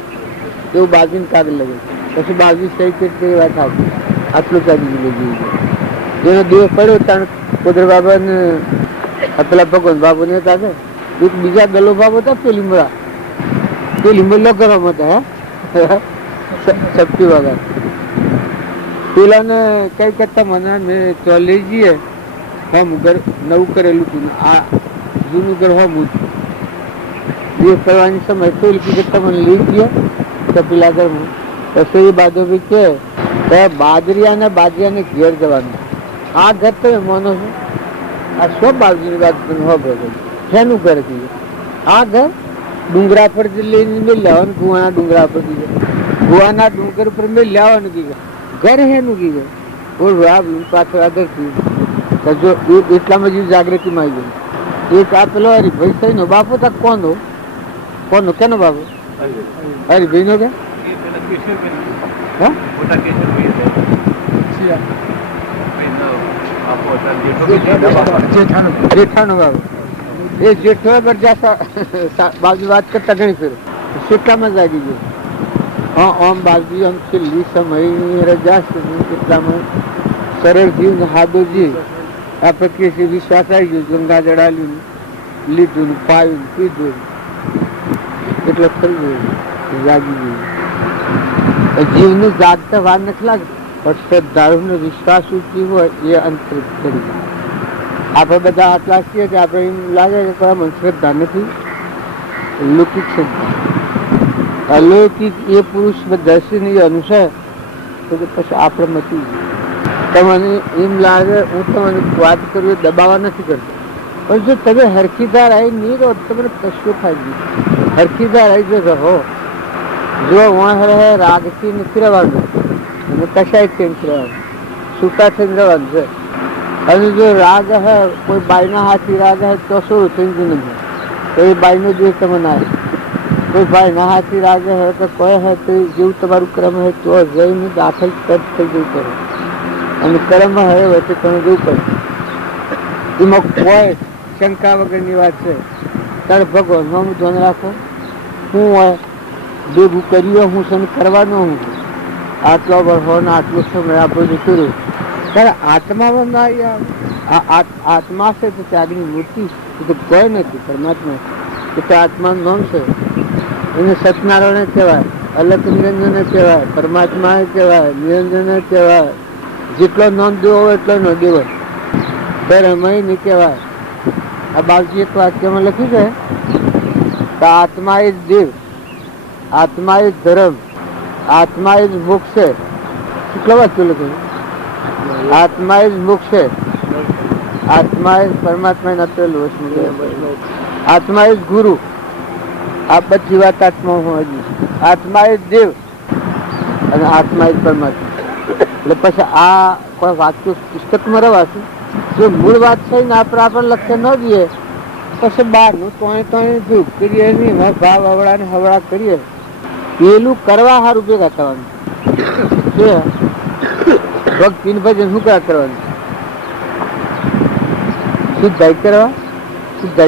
એવું બાજુ કાગળ લગે પછી બાજુ સહી કેટલી એ વાત સાચી આટલું કાઢી લઈ જેનો દિવસ પડ્યો ત્યાં કુદર બાબા ને પેલા ભગવાન બાબુ ને કાઢે એક બીજા ગલો બાબો હતા તે લીંબો કરવામાં હતા સપ્તી વગર પેલા ને કઈ કરતા મને મેં તો લઈ જઈએ હમ ઘર નવું કરેલું હતું આ જૂનું ઘર હમ દિવસ કરવાની સમય પેલી કીધું મને લઈ ગયા પેલા ઘરમાં પછી એ બાજુ બી કે બાજરિયાને ઘેર જવાનું આ ઘર તમે માનો છો આ શું બાજુની વાત શેનું ઘર કીધું આ ઘર ડુંગરા પર લઈને મેં લેવાનું ગુવાના ડુંગરા પર કીધું ગુવાના ડુંગર પર મેં લેવાનું કીધું ઘર હેનું કીધું બોલ પાછળ આગળ કીધું જો એટલામાં જ જાગૃતિ માં આવી ગઈ એક આ પેલો હરિભાઈ નો બાપુ તક કોનો કેનો બાપુ હરિભાઈ નો કે જેઠાનો બાબુ એ જેઠો બાજુ વાત કરતા ઘણી ફેર કેટલામાં જાગી ગયો હા આમ બાજુ આમ છેલ્લી સમય રજા છે કેટલામાં સરળ જીવ ને હાદો જીવ આપણે કે વિશ્વાસ આવી ગયો ગંગા જડાલ્યું લીધું પાયું પીધું એટલે ફરી ગયું જાગી ગયું જીવનું જાગતા વાર નથી લાગે પણ શ્રદ્ધાળુનો વિશ્વાસ જીવ હોય એ અંતરિત કરી આપણે બધા આટલા છીએ કે આપણે એમ લાગે કે કોઈ મને શ્રદ્ધા નથી લૌકિક શ્રદ્ધા અલૌકિક એ પુરુષ દર્શનીય અનુસાર તો પછી આપણે મતી તમને એમ લાગે હું તમને વાત કરું એ દબાવવા નથી કરતો પણ જો તમે હરખીદાર આવી નહીં રહો તમને કશું થાય નહીં હરખીદાર આવી જો રહો જો વહાં રહે રાગથી નથી રહેવાનું અને કશાયથી નથી રહેવાનું છૂટા થઈને રહેવાનું છે અને જો રાગ હે કોઈ બાઈના હાથી રાગ હે તો શું થઈ નહીં તો એ બાઈનો જે તમે ના કોઈ ભાઈના હાથી રાગ હે તો કોઈ હે તો જેવું તમારું કર્મ હે તો જઈને દાખલ કટ થઈ જવું કરો અને કર્મ હે હોય તો તમે જેવું કરો એમાં કોઈ શંકા વગરની વાત છે ત્યારે ભગવાનમાં હું ધ્યાન રાખો શું હોય ભેગું કર્યું હું સમ કરવાનો હું આટલો વર્ષો ને આટલો સમય આપણું કર્યું ત્યારે આત્મામાં ના આ આત્મા છે તો ત્યાગની મૂર્તિ એ તો કોઈ નથી પરમાત્મા એ તો આત્માનું નામ છે એને સત્યનારાયણ કહેવાય અલગ નિરંજન કહેવાય પરમાત્મા કહેવાય નિરંજન કહેવાય જેટલો નામ દેવો હોય એટલો ન દેવો ધર્મય નહીં કહેવાય આ બાપજી એક વાક્યમાં લખ્યું છે તો આત્મા એ દેવ આત્મા એ ધર્મ આત્મા એ મોક્ષ છે કેટલો વાક્યો લખ્યું આત્મા એ મોક્ષ છે આત્મા એ પરમાત્મા આપેલું આત્મા એ ગુરુ આ બધી વાત આત્મા હજી આત્મા એ દેવ અને આત્મા એ પરમાત્મા એટલે પછી આ કોઈ વાક્યો પુસ્તકમાં રવાશે જો મૂળ વાત છે ને આપણે લક્ષ્ય ન દઈએ પછી બહારનું તોય દુઃખ કરીએ નહીં ભાવ હવડા ને હવડા કરીએ પેલું કરવા સારું ભેગા થવાનું ભક્તિ ભજન શું કરવાનું સિદ્ધાય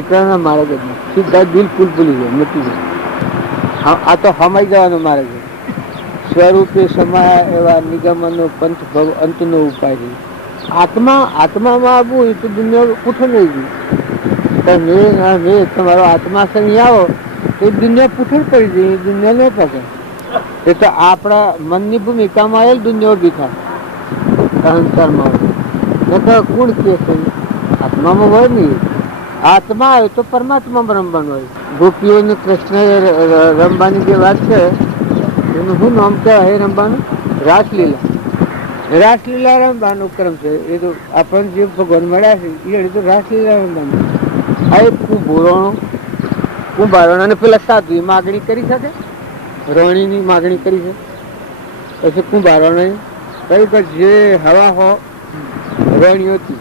કરવાના મારે જ સિદ્ધાય બિલકુલ ભૂલી જાય નથી જાય આ તો હમાઈ જવાનો મારે છે સ્વરૂપે સમાયા એવા નિગમનો પંથ ભવ અંતનો ઉપાય છે આત્મામાં આવવું એ તો દુનિયા પૂઠે નહીં ગયું તમારો આત્મા સંગ આવો તો દુનિયા પૂઠે પડી જાય દુનિયા નહીં પકડે એ તો આપણા મનની ભૂમિકામાં આવેલ દુનિયા ઉભી થાય અહંકારમાં હોય તો કોણ કે છે આત્મામાં હોય નહીં. આત્મા હોય તો પરમાત્મામાં રમવાનું હોય. ગોપીઓને કૃષ્ણ રમવાની જે વાત છે એનું શું નામ કહેવાય? રમવાનું રાસલીલા. રાસલીલા રમવાનો ક્રમ છે. એ તો આપણને જે ભગવાન મળ્યા છે એ તો રાસલીલા રમવાનું. આ એક કુંભારણ અને પેલા સાધુ માગણી કરી શકે, રોણીની માગણી કરી છે. પછી કુંભારણ કહ્યું કે જે હવા હો રોણીઓ હતી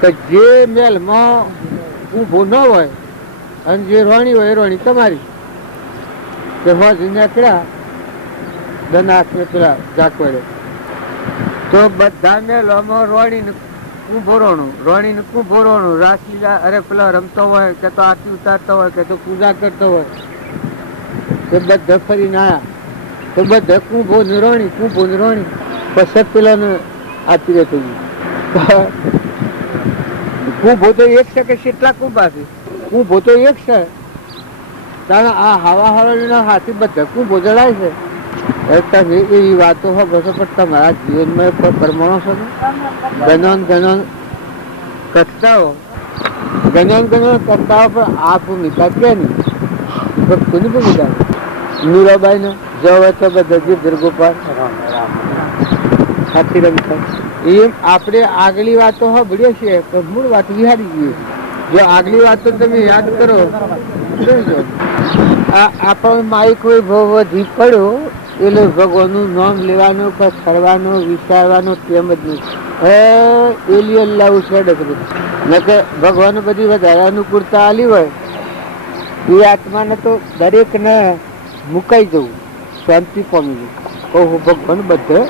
કે જે મેલમાં ઊભો ન હોય અને જે રોણી હોય એ રોણી તમારી. તે હોજી નીકળ્યા દનાથને પેલા ઝાકવાડે તો બધા મેલોમાં રોણીને રોણીને કુંભોરણું રાસલીલા અરે પેલા રમતો હોય કે તો આરતી ઉતારતો હોય કે તો પૂજા કરતો હોય તો બધા ફરીને આવ્યા તો બધા કુંભો ને રોણી પછી પેલાને આપી રહેતો. કુંભો તો એક છે કે કેટલા કુંભા છે? કુંભો તો એક છે. તારે આ હવા હવાના હાથી બધા કુંભો જણાય છે. તમે એવી વાતો હો બસો પણ તમારા જીવનમાં કોઈ પરમાણુ છો ગણન કરતાઓ પણ આ ભૂમિકા કે નહીં ભક્તોની ભૂમિકા. મીરાબાઈ ને જવે તો બધા ગીર ગોપાલ હાથી રમતા એમ આપણે આગલી વાતો સાંભળીએ છીએ પણ મૂળ વાત વિહારી ગઈ. જો આગલી વાતો તમે યાદ કરો આપણો માઇક હોય વધી પડ્યો એટલે ભગવાનનું નામ લેવાનું કે ફરવાનું વિચારવાનું તેમ જ નહીં. એલી અલ્લાહ ઉછળે ને કે ભગવાન બધી વધારે અનુકૂળતા આલી હોય એ આત્માને તો દરેકને મુકાઈ જવું, શાંતિ પામી જવું. ભગવાન બધા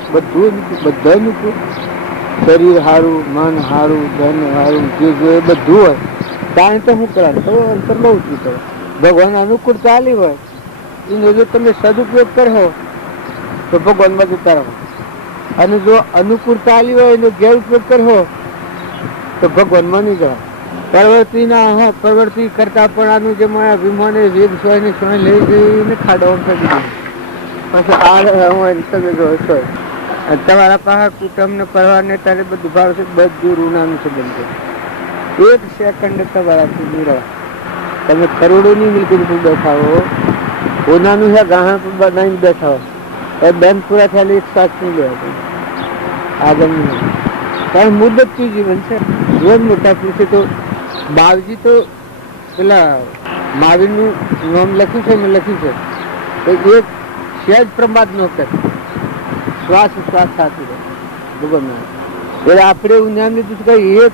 અનુકૂળ, શરીર સારું, મન સારું, ધન સારું, જે જોઈએ બધું હોય કારણ તો શું કરવાનું તો અંતર બહુ જ કરો. ભગવાન અનુકૂળતા આલી હોય એનો જો તમે સદુપયોગ કરો તો ભગવાનમાં જતા રહો, અને જો અનુકૂળતા આલી હોય એનો ગેરઉપયોગ કરવો તો ભગવાનમાં નહીં જવા. પ્રવૃત્તિ કરતા પણ આનું જે અભિમાને વેગ સોય સોય લઈ જઈને ખાડો કરી દીધું. પછી તમે જો સોય તમારા પાસે કુટુંબ ને પરિવાર ને તારે બધું ભાવ છે, બધું ઋણાનું સંબંધ છે. એક સેકન્ડ તમારાથી નહીં રહો. તમે કરોડોની મિલકત પર બેઠા હો, ઓનાનું છે ગાહણ પર બનાવીને બેઠા હો, એ બેન પૂરા થયેલી એક શ્વાસ નહીં લેવા આગળનું કારણ મુદતથી જીવન છે. રોજ મોટા પૂછે તો બાવજી તો પેલા મહાવીરનું નામ લખ્યું છે મેં લખ્યું છે તો એક સહેજ પ્રમાદ ન કરે, શ્વાસ સાથે રહે ભગવાન. એટલે આપણે એવું જ્ઞાન લીધું કે એક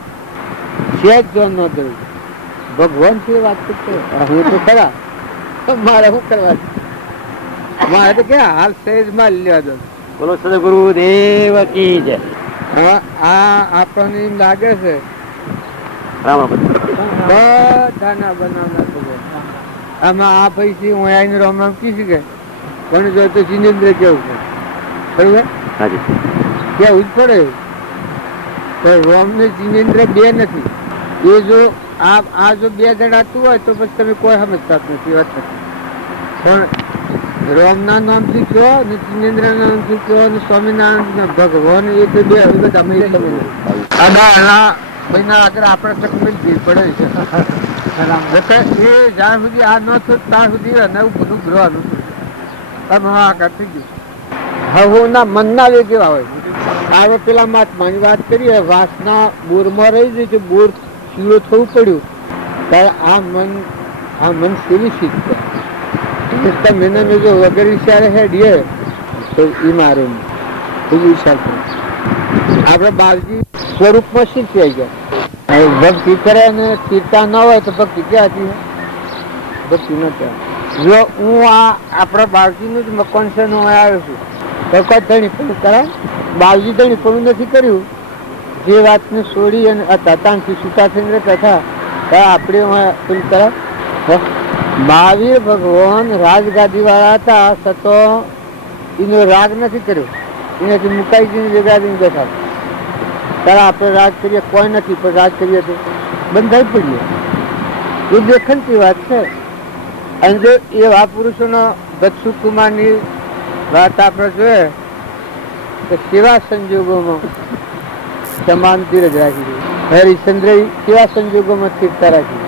સહેજ જોન ન કર્યું ભગવાન છે વાત કરતો હું તો ખરા મારે શું કરવા મારે તો ક્યાં હાલ સહેજ માં લેવા દો. બોલો સદગુરુ દેવ કી જય. હા આ આપણને એમ લાગે છે બધાના બનાવનાર ભગવાન. આમાં આ પૈસી હું આવીને રામ રામ કી શકે પણ જો તો જિનેન્દ્ર કેવું છે બરોબર કેવું જ પડે. રામ ને જિનેન્દ્ર બે નથી. એ જો આ જો બે જણાતું હોય તો પછી તમે કોઈ સમજતા જ નથી વાત નથી. પણ રામના નામથી કહો ને જિનેન્દ્ર ના નામથી કહો ને સ્વામિનારાયણ ભગવાન એ બે બધા આગળ આપણે તકલીફ ભીડ પડે છે. એ જ્યાં સુધી આ ન થયું ત્યાં સુધી નવું બધું ગ્રહનું આગળ થઈ ગયું. હવે ના મનના વે કેવા હોય આવે પેલા મહાત્માની વાત કરીએ વાસના બોરમાં રહી ગઈ છે, બોર શીરો થવું પડ્યું ત્યારે આ મન કેવી શીખશે તમે જો વગર વિચારે હેડીએ તો એ મારે વિચાર આપડે બાવજી સ્વરૂપમાં શીખી આવી જાય. ભક્તિ કરે ને તીર્થા ન હોય તો ભક્તિ ક્યાં હતી? ભક્તિ ન કહેવાય. જો હું આપણા બાવજીનું જ મકાન છે હું આવ્યો છું તો કોઈ ધણીપણું કરાય? બાવજી ધણીપણું નથી કર્યું. જે વાતને છોડી અને તાતાણથી છૂટા થઈને રહેતા હતા ત્યારે આપણે પેલું કરાય. મહાવીર ભગવાન રાજગાદી વાળા હતા છતાં એનો રાગ નથી કર્યો, એનાથી મુકાઈ જઈને જગાડીને બેઠા. ત્યારે આપણે રાજ કરીએ કોઈ નથી પણ રાજ કરીએ તો બંધાઈ પડીએ. એ દેખનતી વાત છે. અને જો એવા પુરુષોનો દક્ષુ કુમારની વાત આપણે જોઈએ તો કેવા સંજોગોમાં સમાન ધીરજ રાખી, હરિશ્ચંદ્ર કેવા સંજોગોમાં સ્થિરતા રાખી,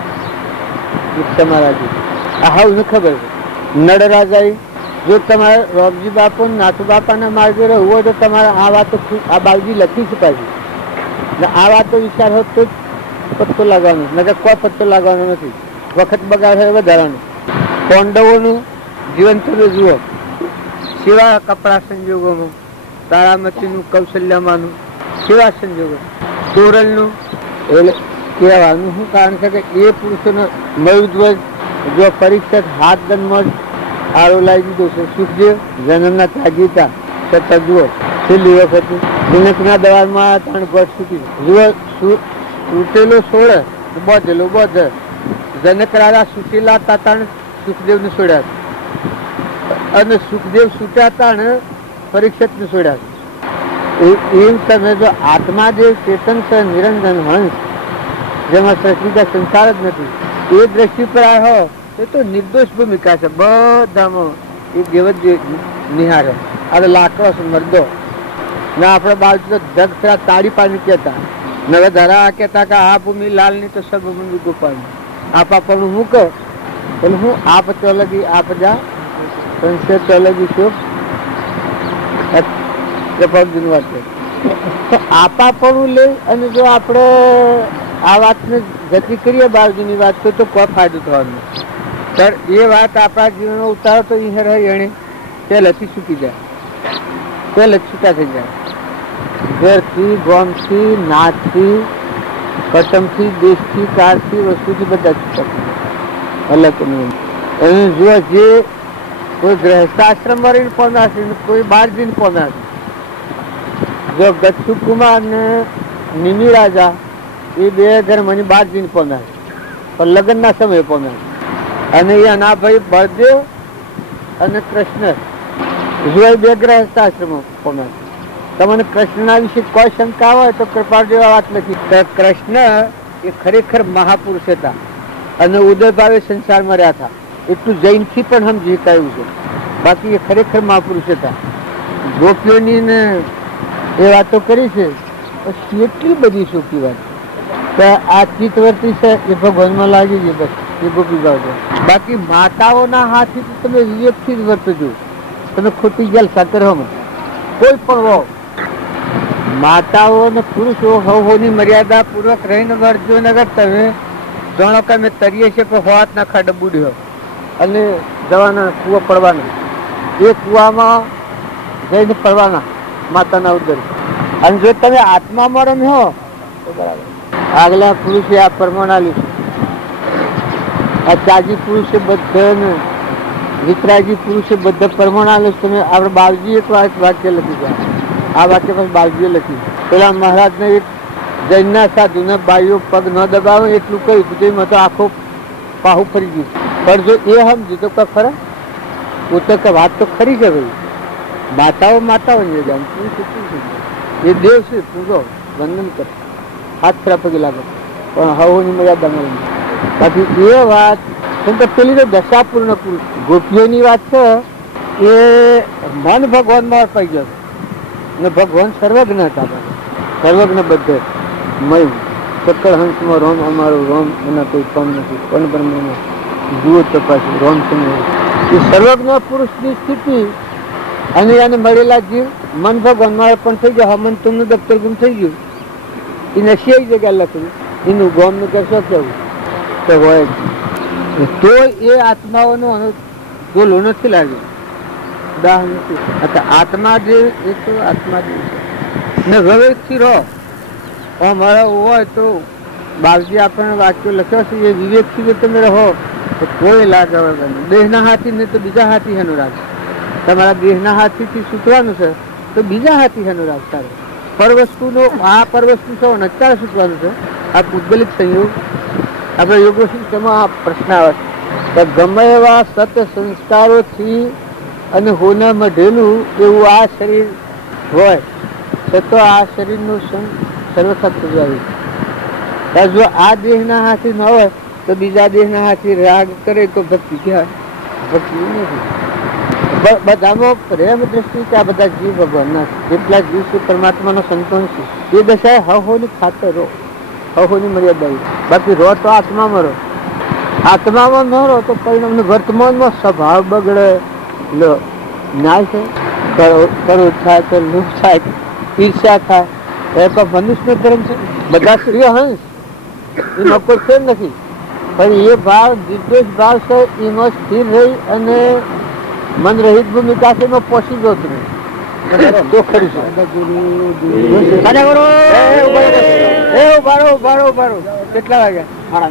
ક્ષમા રાખી. આ હાવ ખબર છે. નળરાજાએ જો તમારે રોગજી બાપુ નાથુ બાપાના માર્ગે રહેવું હોય તો તમારે આ વાતો આ બાવજી લખી શકાય છે. આ વાતો વિચાર હોત તો જ પત્તો લાગવાનો, નકર કોઈ પત્તો લાગવાનો નથી. વખત બગાડ હોય વધારાનો. પાંડવોનું જીવન તમે જુઓ, કેવા કપડા સંજોગોમાં, તારામતીનું, કૌશલ્યમાનું કેવા સંજોગો, તોરલનું. એટલે કહેવાનું શું કારણ છે કે એ પુરુષોનો મયુધ્વજ જો પરીક્ષિત હાથ દંડમાં આરો લાવી દીધો છે. સુખદેવ જન્મના ત્યાગીતા છતાં જુઓ છેલ્લી વખત જનકના દરબારમાં ત્રણ ગઢ છૂટી જુઓ. છૂટેલો છોડે બોધેલો બોધ. જનક રાજા છૂટેલા તાતાણ સુખદેવને છોડ્યા અને સુખદેવ છૂટ્યા તાણ પરીક્ષિતને છોડ્યા. એમ તમે જો આત્માદેવ ચેતન છે, નિરંજન હંસ, જેમાં સચિદા સંસાર જ નથી, એ દ્રષ્ટિ પર આવ્યો એ તો નિર્દોષ ભૂમિકા છે. બધામાં એ દેવ જ નિહાળે. આ લાકડો છે મરદો ના, આપણે બાજુ દક્ષરા તાળી પાણી કહેતા, નવે ધરા કહેતા કે આ ભૂમિ લાલ ની તો સર્વભૂમિ ગોપાલ. આપા પણ મૂકો એટલે હું આપ ચોલગી આપ જા સંશય ચોલગી શોક વાત છે. તો આપા પણ લઈ અને જો આપણે આ વાતને ગતિ કરીએ બાળજીની વાત તો કોઈ ફાયદો થવાનો. સર એ વાત આપણા જીવનમાં ઉતારો તો એ રહે એને પહેલેથી છૂટી જાય, પહેલે છૂટા થઈ જાય. ઘરથી, ગોમથી, નાચથી, કટમથી, દેશથી, કાળથી, વસ્તુથી બધા છૂટા થઈ જાય. અલગ નહીં. એને જો જે કોઈ ગ્રહસ્થાશ્રમ રહીને પહોંચાશે, કોઈ બહાર જઈને પહોંચાશે. જો ગચ્છુ કુમાર ને નિમિ રાજા એ બે ઘરમાં બહાર જઈને પહોંચાશે, પણ લગ્નના સમયે પહોંચાશે. અને એના ભાઈ બળદેવ અને કૃષ્ણ જો બે ગ્રહસ્થાશ્રમો પહોંચાશે. તમને કૃષ્ણના વિશે કોઈ શંકા હોય તો કૃપાળદેવ આ વાત લખી. કૃષ્ણ એ ખરેખર મહાપુરુષ હતા અને ઉદયભાવે સંસારમાં રહ્યા હતા. એટલું જૈનથી પણ સમજી શકાયું છે. બાકી એ ખરેખર મહાપુરુષ હતા. ગોપીઓની ને એ વાતો કરી છે, એટલી બધી સુખી વાત. આ ચિત્તવર્તી છે એ ભગવાનમાં લાગી ગઈ, બસ એ ગોપી ભાવ. બાકી માતાઓના હાથથી તમે વિવેકથી જ વર્તજો. તમે ખોટી જલસા કરો કોઈ પણ હો, માતાઓ ને પુરુષો હોની મર્યાદા પૂર્વક રહીને વર્તજો. નગર તમે જાણો કે અમે તરીએ છીએ પણ હોત ના ખાડે બુડ્યો અને જવાના કૂવા પડવાના, એ કૂવામાં જઈને પડવાના માતાના ઉદર. અને જો તમે આત્મામાં રમ્યો તો બરાબર. આગલા પુરુષે આ પરમાણાલી, આ ત્યાગી પુરુષે બધા, વિતરાગી પુરુષે બધા પરમાણાલે. તમે આપણે બાળજી એક વાક્ય લખી ગયા, આ વાક્ય પછી બાળજીએ લખી. પેલા મહારાજને એક જૈનના સાધુને બાઈઓ પગ ન દબાવે એટલું કહ્યું, તેમાં તો આખો પાહુ ફરી ગયું. પણ જો એ સમજી તો કોઈ ખરા પોતે કે વાત તો ખરી છે ભાઈ. માતાઓ માતાઓ એ દેવ છે, પૂજો વંદન કરે, હાથ ખરા પગે લાગે, પણ હવોની મર્યાદા મળે. બાકી એ વાત પેલી તો દશા પૂર્ણ પુરુષ ગોપીઓની વાત છે, એ મન ભગવાનમાં અપાઈ ગયો ને ભગવાન સર્વજ્ઞ હતા. સર્વજ્ઞ બધે મય સકળ હંસમાં રોમ અમારું રોમ એના કોઈ કમ નથી. પણ બ્રહ્મમાં જુઓ તપાસી રોમ સમય એ સર્વજ્ઞ પુરુષની સ્થિતિ અને એને મળેલા જીવ મન ભગવાનમાં પણ થઈ ગયા. હમન તુમનું દફતર ગુમ થઈ ગયું, એને શી જગ્યા લખ્યું, એનું ગોમનું કરશો કેવું તો હોય તો એ આત્માઓનો ગોલો નથી લાગ્યો. દાહ નથી. આત્મા જે એ તો આત્મા જે છે ને વિવેકથી રહો. અમારા હોય તો બાપજી આપણને વાક્યો લખ્યો છે, એ વિવેકથી જો તમે રહો તો કોઈ લાગે વગર. દેહના હાથી ને તો બીજા હાથી હેનું રાખ. તમારા દેહના હાથીથી છૂટવાનું છે તો બીજા હાથી હેનું રાખ. તારે પરવસ્તુનો આ પરવસ્તુ છે અત્યારે છૂટવાનું છે. આ પૂતગલિક સંયોગ આપણે યોગો તેમાં આ પ્રશ્ન આવે છે કે ગમે એવા સત સંસ્કારોથી અને હોના મઢેલું એવું આ શરીર હોય તો આ શરીરનું સર્વથા પૂજાવી. જો આ દેહના હાથી ન હોય તો બીજા દેહના હાથી રાગ કરે તો ભક્તિ કહેવાય. ભક્તિ નથી. બધામાં પ્રેમ દ્રષ્ટિ કે આ બધા જીવ ભગવાનના જેટલા જીવ છે પરમાત્માનો સંતોન છે એ દશાએ હહોની ખાતર રહો, હહોની મર્યાદા. બાકી રો તો આત્મામાં રહો, આત્મામાં ન રહો તો પરિણામ વર્તમાનમાં સ્વભાવ બગડે, ન્યાય છે, કરોધ થાય તો લુપ થાય, ઈર્ષા થાય. એ તો મનુષ્ય ધર્મ છે. બધા સ્ત્રીઓ હંસ એમાં કોઈ ફેર નથી, પણ એ ભાવ નિર્દોષ ભાવ છે એમાં સ્થિર રહી અને મન રહિત ભૂમિકા છે એમાં પહોંચી ગયો તમે તો ખરી છે. કેટલા વાગ્યા?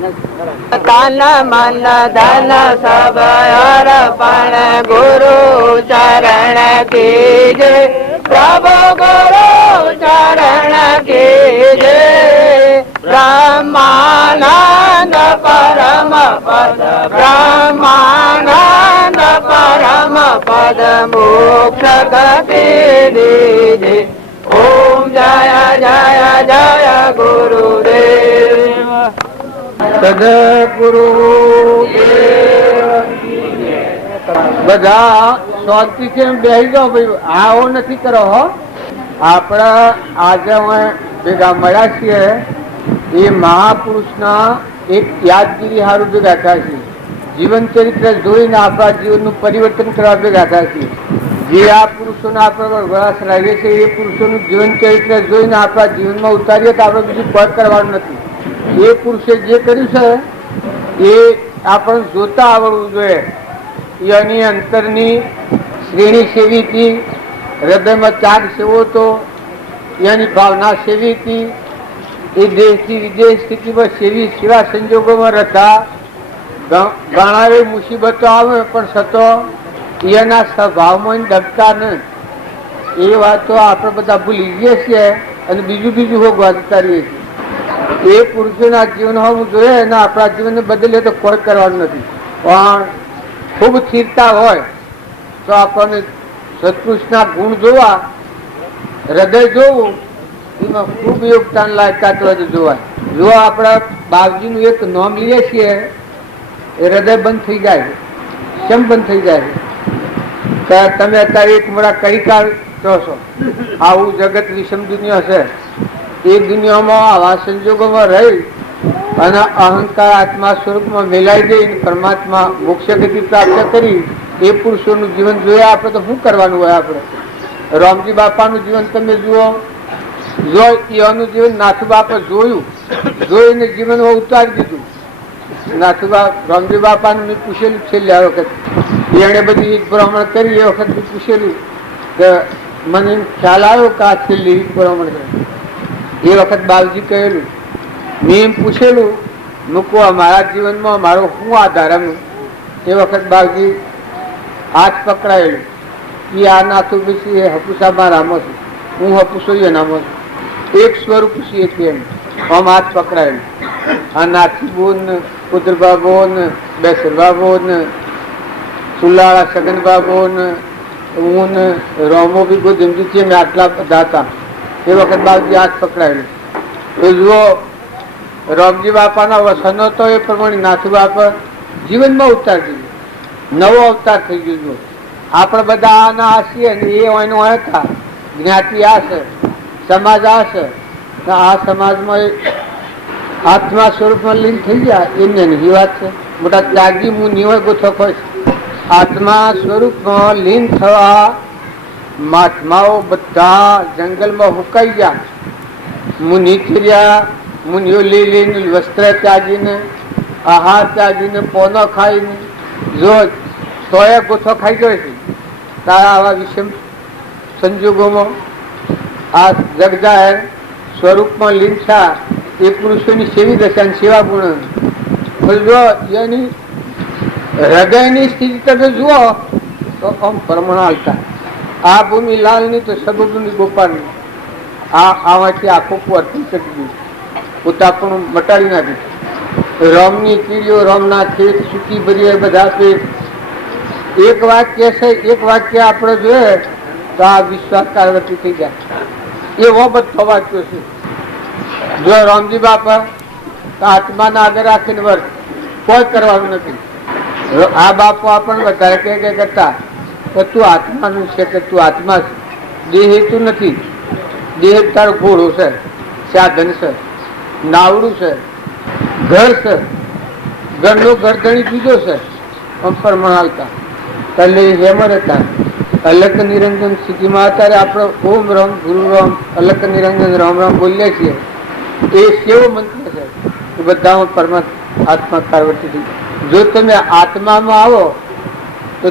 તન મન ધન સબ અર્પણ ગુરુ ચરણ કીજે, પ્રભુ ગુરુ ચરણ કીજે. બ્રહ્માનંદ પરમ પદ, બ્રહ્માનંદ પરમ પદ મોક્ષ ગતિ દીજે. ઓમ જય જય જય ગુરુદેવ. સદગુરુ બધા શાંતિથી બેસી જાઓ ભાઈ, આવો નથી કરો હો. આપણા આજે અમે ભેગા મળ્યા છીએ એ મહાપુરુષના એક યાદગીરી હારું ભેગા થયા છીએ. જીવન ચરિત્ર જોઈને આપણા જીવનનું પરિવર્તન કરવા ભેગા થયા છીએ. જે આ પુરુષોને આપણે વરાસ લાવીએ છીએ એ પુરુષોનું જીવન ચરિત્ર જોઈને આપણા જીવનમાં ઉતારીએ તો આપણે બીજું કોઈ કરવાનું નથી. એ પુરુષે જે કર્યું છે એ આપણને જોતા આવડવું જોઈએ. એની અંતરની શ્રેણી સેવી હતી, હૃદયમાં ત્યાગ સેવો હતો, એની ભાવના સેવી હતી. એ દેશથી વિદેશ સ્થિતિમાં સેવા સંજોગોમાં રહેતા. ઘણા એવી મુસીબતો આવે પણ છતાં એના સ્વભાવમાં દબતા નહીં. એ વાતો આપણે બધા ભૂલી જઈએ છીએ અને બીજું હોગવા જતા રહીએ છીએ. એ પુરુષોના જીવન હોવું જોઈએ અને આપણા જીવનને બદલે તો કોઈ કરવાનું નથી. પણ ખૂબ સ્થિરતા હોય તો આપણને સત્પુરુષના ગુણ જોવા, હૃદય જોવું, એમાં ખૂબ યોગદાન લાયકાત જોવાય. જો આપણા બાપજીનું એક નામ લઈએ છીએ એ હૃદય બંધ થઈ જાય. કેમ બંધ થઈ જાય? તમે અત્યારે એક મોડા કઈ કાળ છો, આવું જગત વિષમ દુનિયા છે. એ દુનિયામાં આવા સંજોગોમાં રહી અને અહંકાર આત્મા સ્વરૂપમાં મેલાઈ જઈ પરમાત્મા મોક્ષ ગતિ પ્રાપ્ત કરી એ પુરુષોનું જીવન જોયા આપણે તો શું કરવાનું હોય? આપણે રામજી બાપાનું જીવન તમે જુઓ, જો એનું જીવન નાથુ બાપા જોઈને જીવનમાં ઉતારી દીધું. રામજી બાપાનું મેં પૂછેલું છેલ્લે આ વખત એને બધી ભ્રમણ કરી. એ વખત મેં પૂછેલું કે મને ખ્યાલ આવ્યો કે આ છેલ્લી ભ્રમણ કરે. એ વખત બાપજી કહેલું, મેં એમ પૂછેલું મૂકો મારા જીવનમાં મારો શું આધાર એમ. એ વખત બાપજી હાથ પકડાયેલું કે આ નાથું બેસી એ હપુસા મારામાં છું, હું હપુસો એનામાં છું, એક સ્વરૂપ છીએ એમ. આમ હાથ પકડાયેલું. આ નાથી બોન, પુત્રબા બોન, બેસરબા બોન, સુલાળા સગનબા બોન, હું રોમો બી કોઈ જમજી છીએ મેં આટલા બધા હતા. એ વખત બાપજી હાથ પકડાયેલું. તો જુઓ રામજી બાપાના વસનો તો એ પ્રમાણે નાથુ બાપા જીવનમાં ઉતાર દીધું, નવો અવતાર થઈ ગયો. આપણે બધા આના આશીએ ને એ એનો હતા. જ્ઞાતિ આ છે, સમાજ આ છે, આ સમાજમાં આત્મા સ્વરૂપમાં લીન થઈ ગયા એમને નહીં વાત છે. મોટા ત્યાગી મુનિ હોય ગોથો ખોશ આત્મા સ્વરૂપમાં લીન થવા મહાત્માઓ બધા જંગલમાં હુકાઈ ગયા. મુનિ થયા, મુનિઓ લઈ લઈને વસ્ત્ર ત્યાગીને, આહાર ત્યાગીને, પોનો ખાઈને જો તોય ગોથો ખાઈ ગયો છે. તારા આવા વિષમ સંજોગોમાં આ જગજાહેર સ્વરૂપમાં લીન થયા એ પુરુષોની સેવી દશા સેવા ગુણ. જો એની હૃદયની સ્થિતિ તમે જુઓ તો આમ પરમણાલતા. આ ભૂમિ લાલની તો સર્વભૂમિ ગોપાલની. આમાંથી આખું વર્તન કરી દીધું, પોતાપણું મટાડી નાખ્યું. રામની કીડીઓ, રામના ખેત સૂકી ભરીએ બધા પેટ. એક વાક્ય છે, એક વાક્ય આપણે જોઈએ તો આ વિશ્વાસ કારવતી થઈ જાય. એવો બધો વાક્યો છે. જો રામજી બાપા આત્માના આગળ રાખીને વર્ત કોઈ કરવાનું નથી. આ બાપુ આપણને વધારે કે કરતા કે તું આત્માનું છે, કે તું આત્મા છે, દેહ તું નથી. દેહ તારો ઘોડો છે, સાધન છે, નાવડું છે, ઘર છે. ઘરનો ઘરધણી જુદો છે. પરમણ હાલતા એટલે હેમર હતા. અલક નિરંજન સ્થિતિમાં અત્યારે આપણે ઓમ રામ ગુરુ રામ અલક નિરંજન રામ રામ બોલીએ છીએ. એ કેવો મંત્ર છે કે બધામાં પરમાત્મા આત્મા પાર્વતી. જો તમે આત્મામાં આવો તો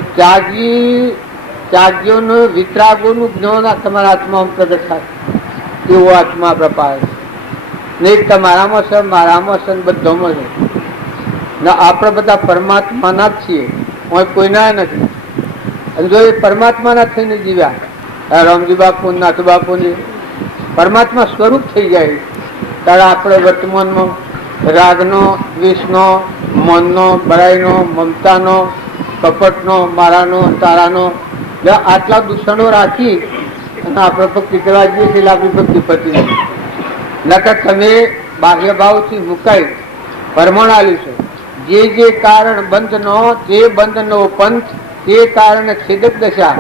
ત્યાગીઓનું વિતરાગોનું જ્ઞાન તમારા આત્મામાં પ્રગટ થાય. એવો આત્મા આપણે પાડે છે. નહીં તમારામાં છે, મારામાં છે, બધામાં છે. આપણે બધા પરમાત્માના જ છીએ, કોઈના નથી. અને જો એ પરમાત્માના થઈને જીવ્યા રામજી બાપુ નાથ બાપુની પરમાત્મા સ્વરૂપ થઈ જાય ત્યારે આપણે વર્તમાનમાં રાગનો, દ્વેષનો, મનનો, બળાઈનો, મમતાનો, કપટનો, મારાનો, તારાનો આટલા દૂષણો રાખી અને આપણે ભક્તિ કરવા જઈએ છીએ. આપણી ભક્તિ પતી નકર તમે બાહ્ય ભાવથી મુકાઈ પરમાણાલ્યું છે. જે કારણ બંધનો તે બંધનો પંથ, તે કારણ છેદક દશા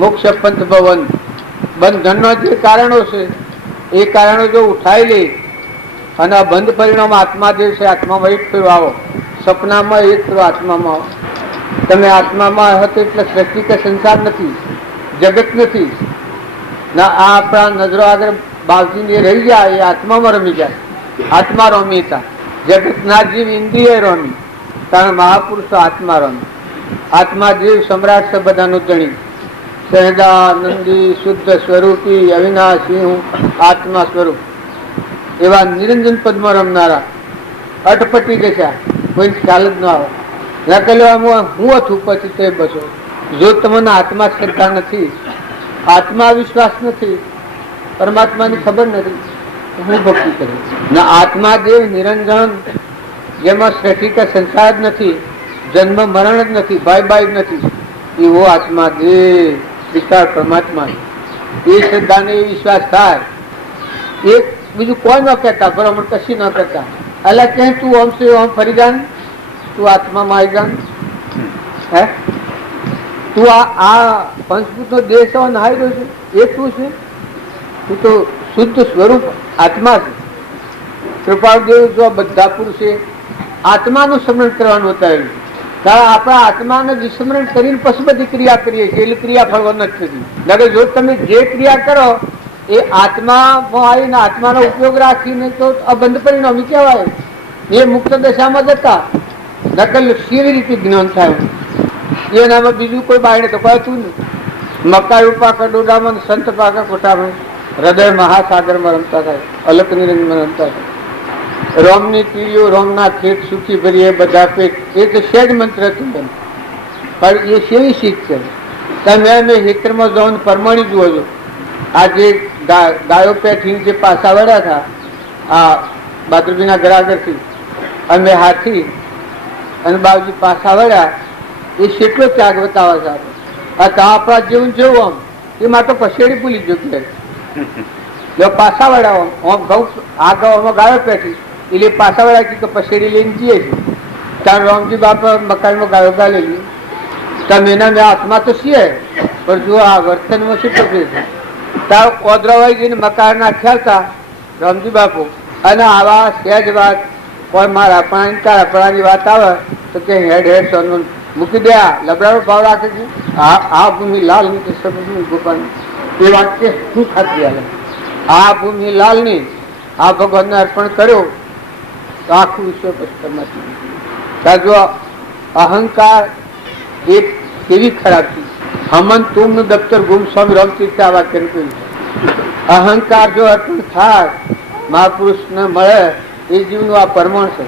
મોક્ષ પંથ ભવન. બંધનનો જે કારણો છે એ કારણો જો ઉઠાઈ લે અને આ બંધ પરિણામ આત્માદેવ છે. આત્મામાં એક ફેરો આવો, સપનામાં એક ફેરો આત્મામાં આવો. તમે આત્મામાં હતો એટલે સૃષ્ટિ કે સંસાર નથી, જગત નથી. ના આ આપણા નજરો આગળ બાવજીને રહી જાય એ આત્મામાં રમી જાય. આત્મા રમી હતા. જગતના જીવ ઇન્દ્રિય રમી, કારણ મહાપુરુષો આત્મા રમી. આત્મા જીવ સમ્રાટ છે બધાનું ધણી. સહજાનંદી શુદ્ધ સ્વરૂપી અવિનાશી હું આત્મા સ્વરૂપ એવા નિરંજન પદમાં રમનારા અટપટી જશા કોઈ ખ્યાલ જ ન આવે. નકલવામાં હું હતું પછી તે બસો. જો તમને આત્મા શ્રદ્ધા નથી, આત્મા વિશ્વાસ નથી, પરમાત્માની ખબર નથી, હું ભક્તિ કરું ના. આત્મા દેવ નિરંજન જેમાં સૃષ્ટિ કે સંસાર જ નથી, જન્મ મરણ જ નથી, ભાઈ બાઈ જ નથી, એવો આત્મા દેવ વિચાર પરમાત્મા. એ શ્રદ્ધાને એ વિશ્વાસ થાય. એ બીજું કોઈ ન કહેતા, ભ્રમણ કશી ન કરતા. એટલે કે તું ઓમ છે ઓમ ફરી જાન, તું આત્મામાં આવી જાન. હે તું આ પંચભૂતનો દેહ છે નહાઈ રહ્યો છે, એ શું છે? તું તો શુદ્ધ સ્વરૂપ આત્મા છે. કૃપાળદેવ જો બધા પુરુષે આત્માનું સ્મરણ કરવાનું બતાવેલું. કારણ આપણા આત્માને વિસ્મરણ કરીને પછી બધી ક્રિયા કરીએ છીએ, એટલે ક્રિયા ફળવા નથી થતી. જો તમે જે ક્રિયા કરો એ આત્મામાં આવીને આત્માનો ઉપયોગ રાખીને તો અબંધ પરિણામી કહેવાય. એ મુક્ત દશામાં જતા નકલ કેવી રીતે જ્ઞાન થાય? એનામાં બીજું કોઈ બાયણે તો કહેતું નહીં. મકાઈ પાકા ડોડામાં, સંત પાકા કોઠામાં, હૃદય મહાસાગરમાં રમતા થાય, અલક નિરંજનમાં રમતા થાય. રોમની કીડીઓ રોમના ખેત સુખી ભરીએ બધા પેટ. એ તો સહેજ મંત્ર હતું પણ એ સેવી શીખ છે. તમે અમે હેતરમાં જવાનું પરમાણી જુઓ છો. આ જે ગાયો પેઠી જે પાસા વળ્યા હતા આ બાદરબીના ઘર આગળથી, અમે હાથી અને બાવજી પાસા વળ્યા, એ કેટલો ત્યાગ બતાવે છે. આપણા જેવું જેવું આમ એમાં તો પછેડી ભૂલી ગયો પાસા વળ્યા આમ ઘઉં આ ગાવામાં ગાયો પેઠી એટલે પાસા વળ્યા કે પછેડી લઈને જઈએ છીએ. ત્યાં રામજી બાપા મકાઈમાં ગાયો ગાલેલી. તમે એના મેં આત્મા તો છીએ પણ જો આ વર્તનમાં શું તકલીફ છે? તાર ઓદરાવાઈ જઈને મકાન નાખ્યા હતા રામજી બાપુ. અને આવા સહેજ વાત કોઈ મારા આપણાની તારા આપણાની વાત આવે તો કે હેડ હેડ સોનું મૂકી દે. લબડાનો ભાવ રાખે છે. આ ભૂમિ લાલ ની ગોપાલ એ વાત કે શું ખાતી આવે? આ ભૂમિ લાલ ની આ ભગવાનને અર્પણ કર્યો તો આખું વિશ્વ પછી પરમાત્મા. જો અહંકાર એક કેવી ખરાબ છે. હમન તુમનું દફતર ગુમ સ્વામી રામતીર્થ આ વાક્ય કહ્યું. અહંકાર જો અર્પણ થાય મહાપુરુષને મળે એ જીવનું આ પરમાણ છે.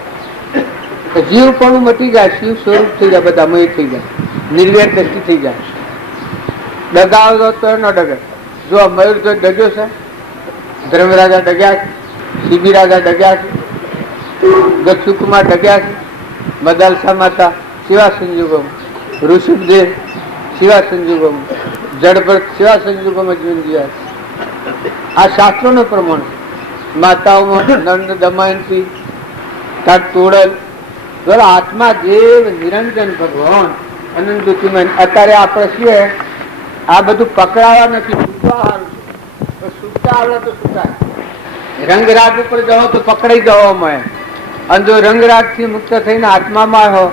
જીવ પણ મટી જાય, શિવ સ્વરૂપ થઈ જાય, બધા મય થઈ જાય, નિર્વેર દ્રષ્ટિ થઈ જાય. ડગાવ તો ન ડગે. જો મયુર જો ડગ્યો છે, ધર્મરાજા ડગ્યા છે, શિબી રાજા ડગ્યા છે, દક્ષુકુમાર ડગ્યા છે, મદાલસા માતા સેવા સંજોગોમાં, ઋષભદેવ સેવા સંજોગોમાં, જડભરત સેવા સંજોગોમાં જીવન જીવ્યા છે. આ શાસ્ત્રોનો પ્રમાણ. માતાઓમાં નંદ દમયંતી, તોડલ આત્મા દેવ નિરંજન ભગવાન અનંત દુઃખીમન. અત્યારે આપણે છીએ આ બધું પકડાવા નથી, છૂટવા સારું છે. છૂટતા આવડે તો છૂટાય. રંગરાગ ઉપર જાઓ તો પકડાઈ જવા મળે, અને જો રંગરાગ થી મુક્ત થઈને આત્મામાં આવ્યો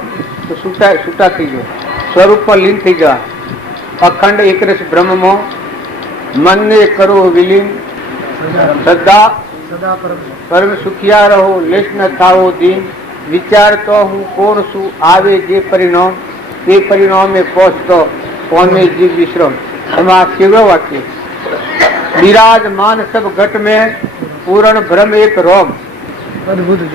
તો છૂટા થઈ ગયો, સ્વરૂપમાં લીન થઈ જવા. અખંડ એકરસ બ્રહ્મમાં મનને કરો વિલીન, સદા પરમ સુખિયા રહો, લેશ ન થાવો દીન. વિચાર તો હું કોણ છું, આવે જે પરિણામ તે પરિણામે પહોંચતો કોને જીવ વિશ્રમ. એમાં કેવડો વાક્ય, વિરાજમાન સબ ઘટ में पूर्ण भ्रम एक रोम,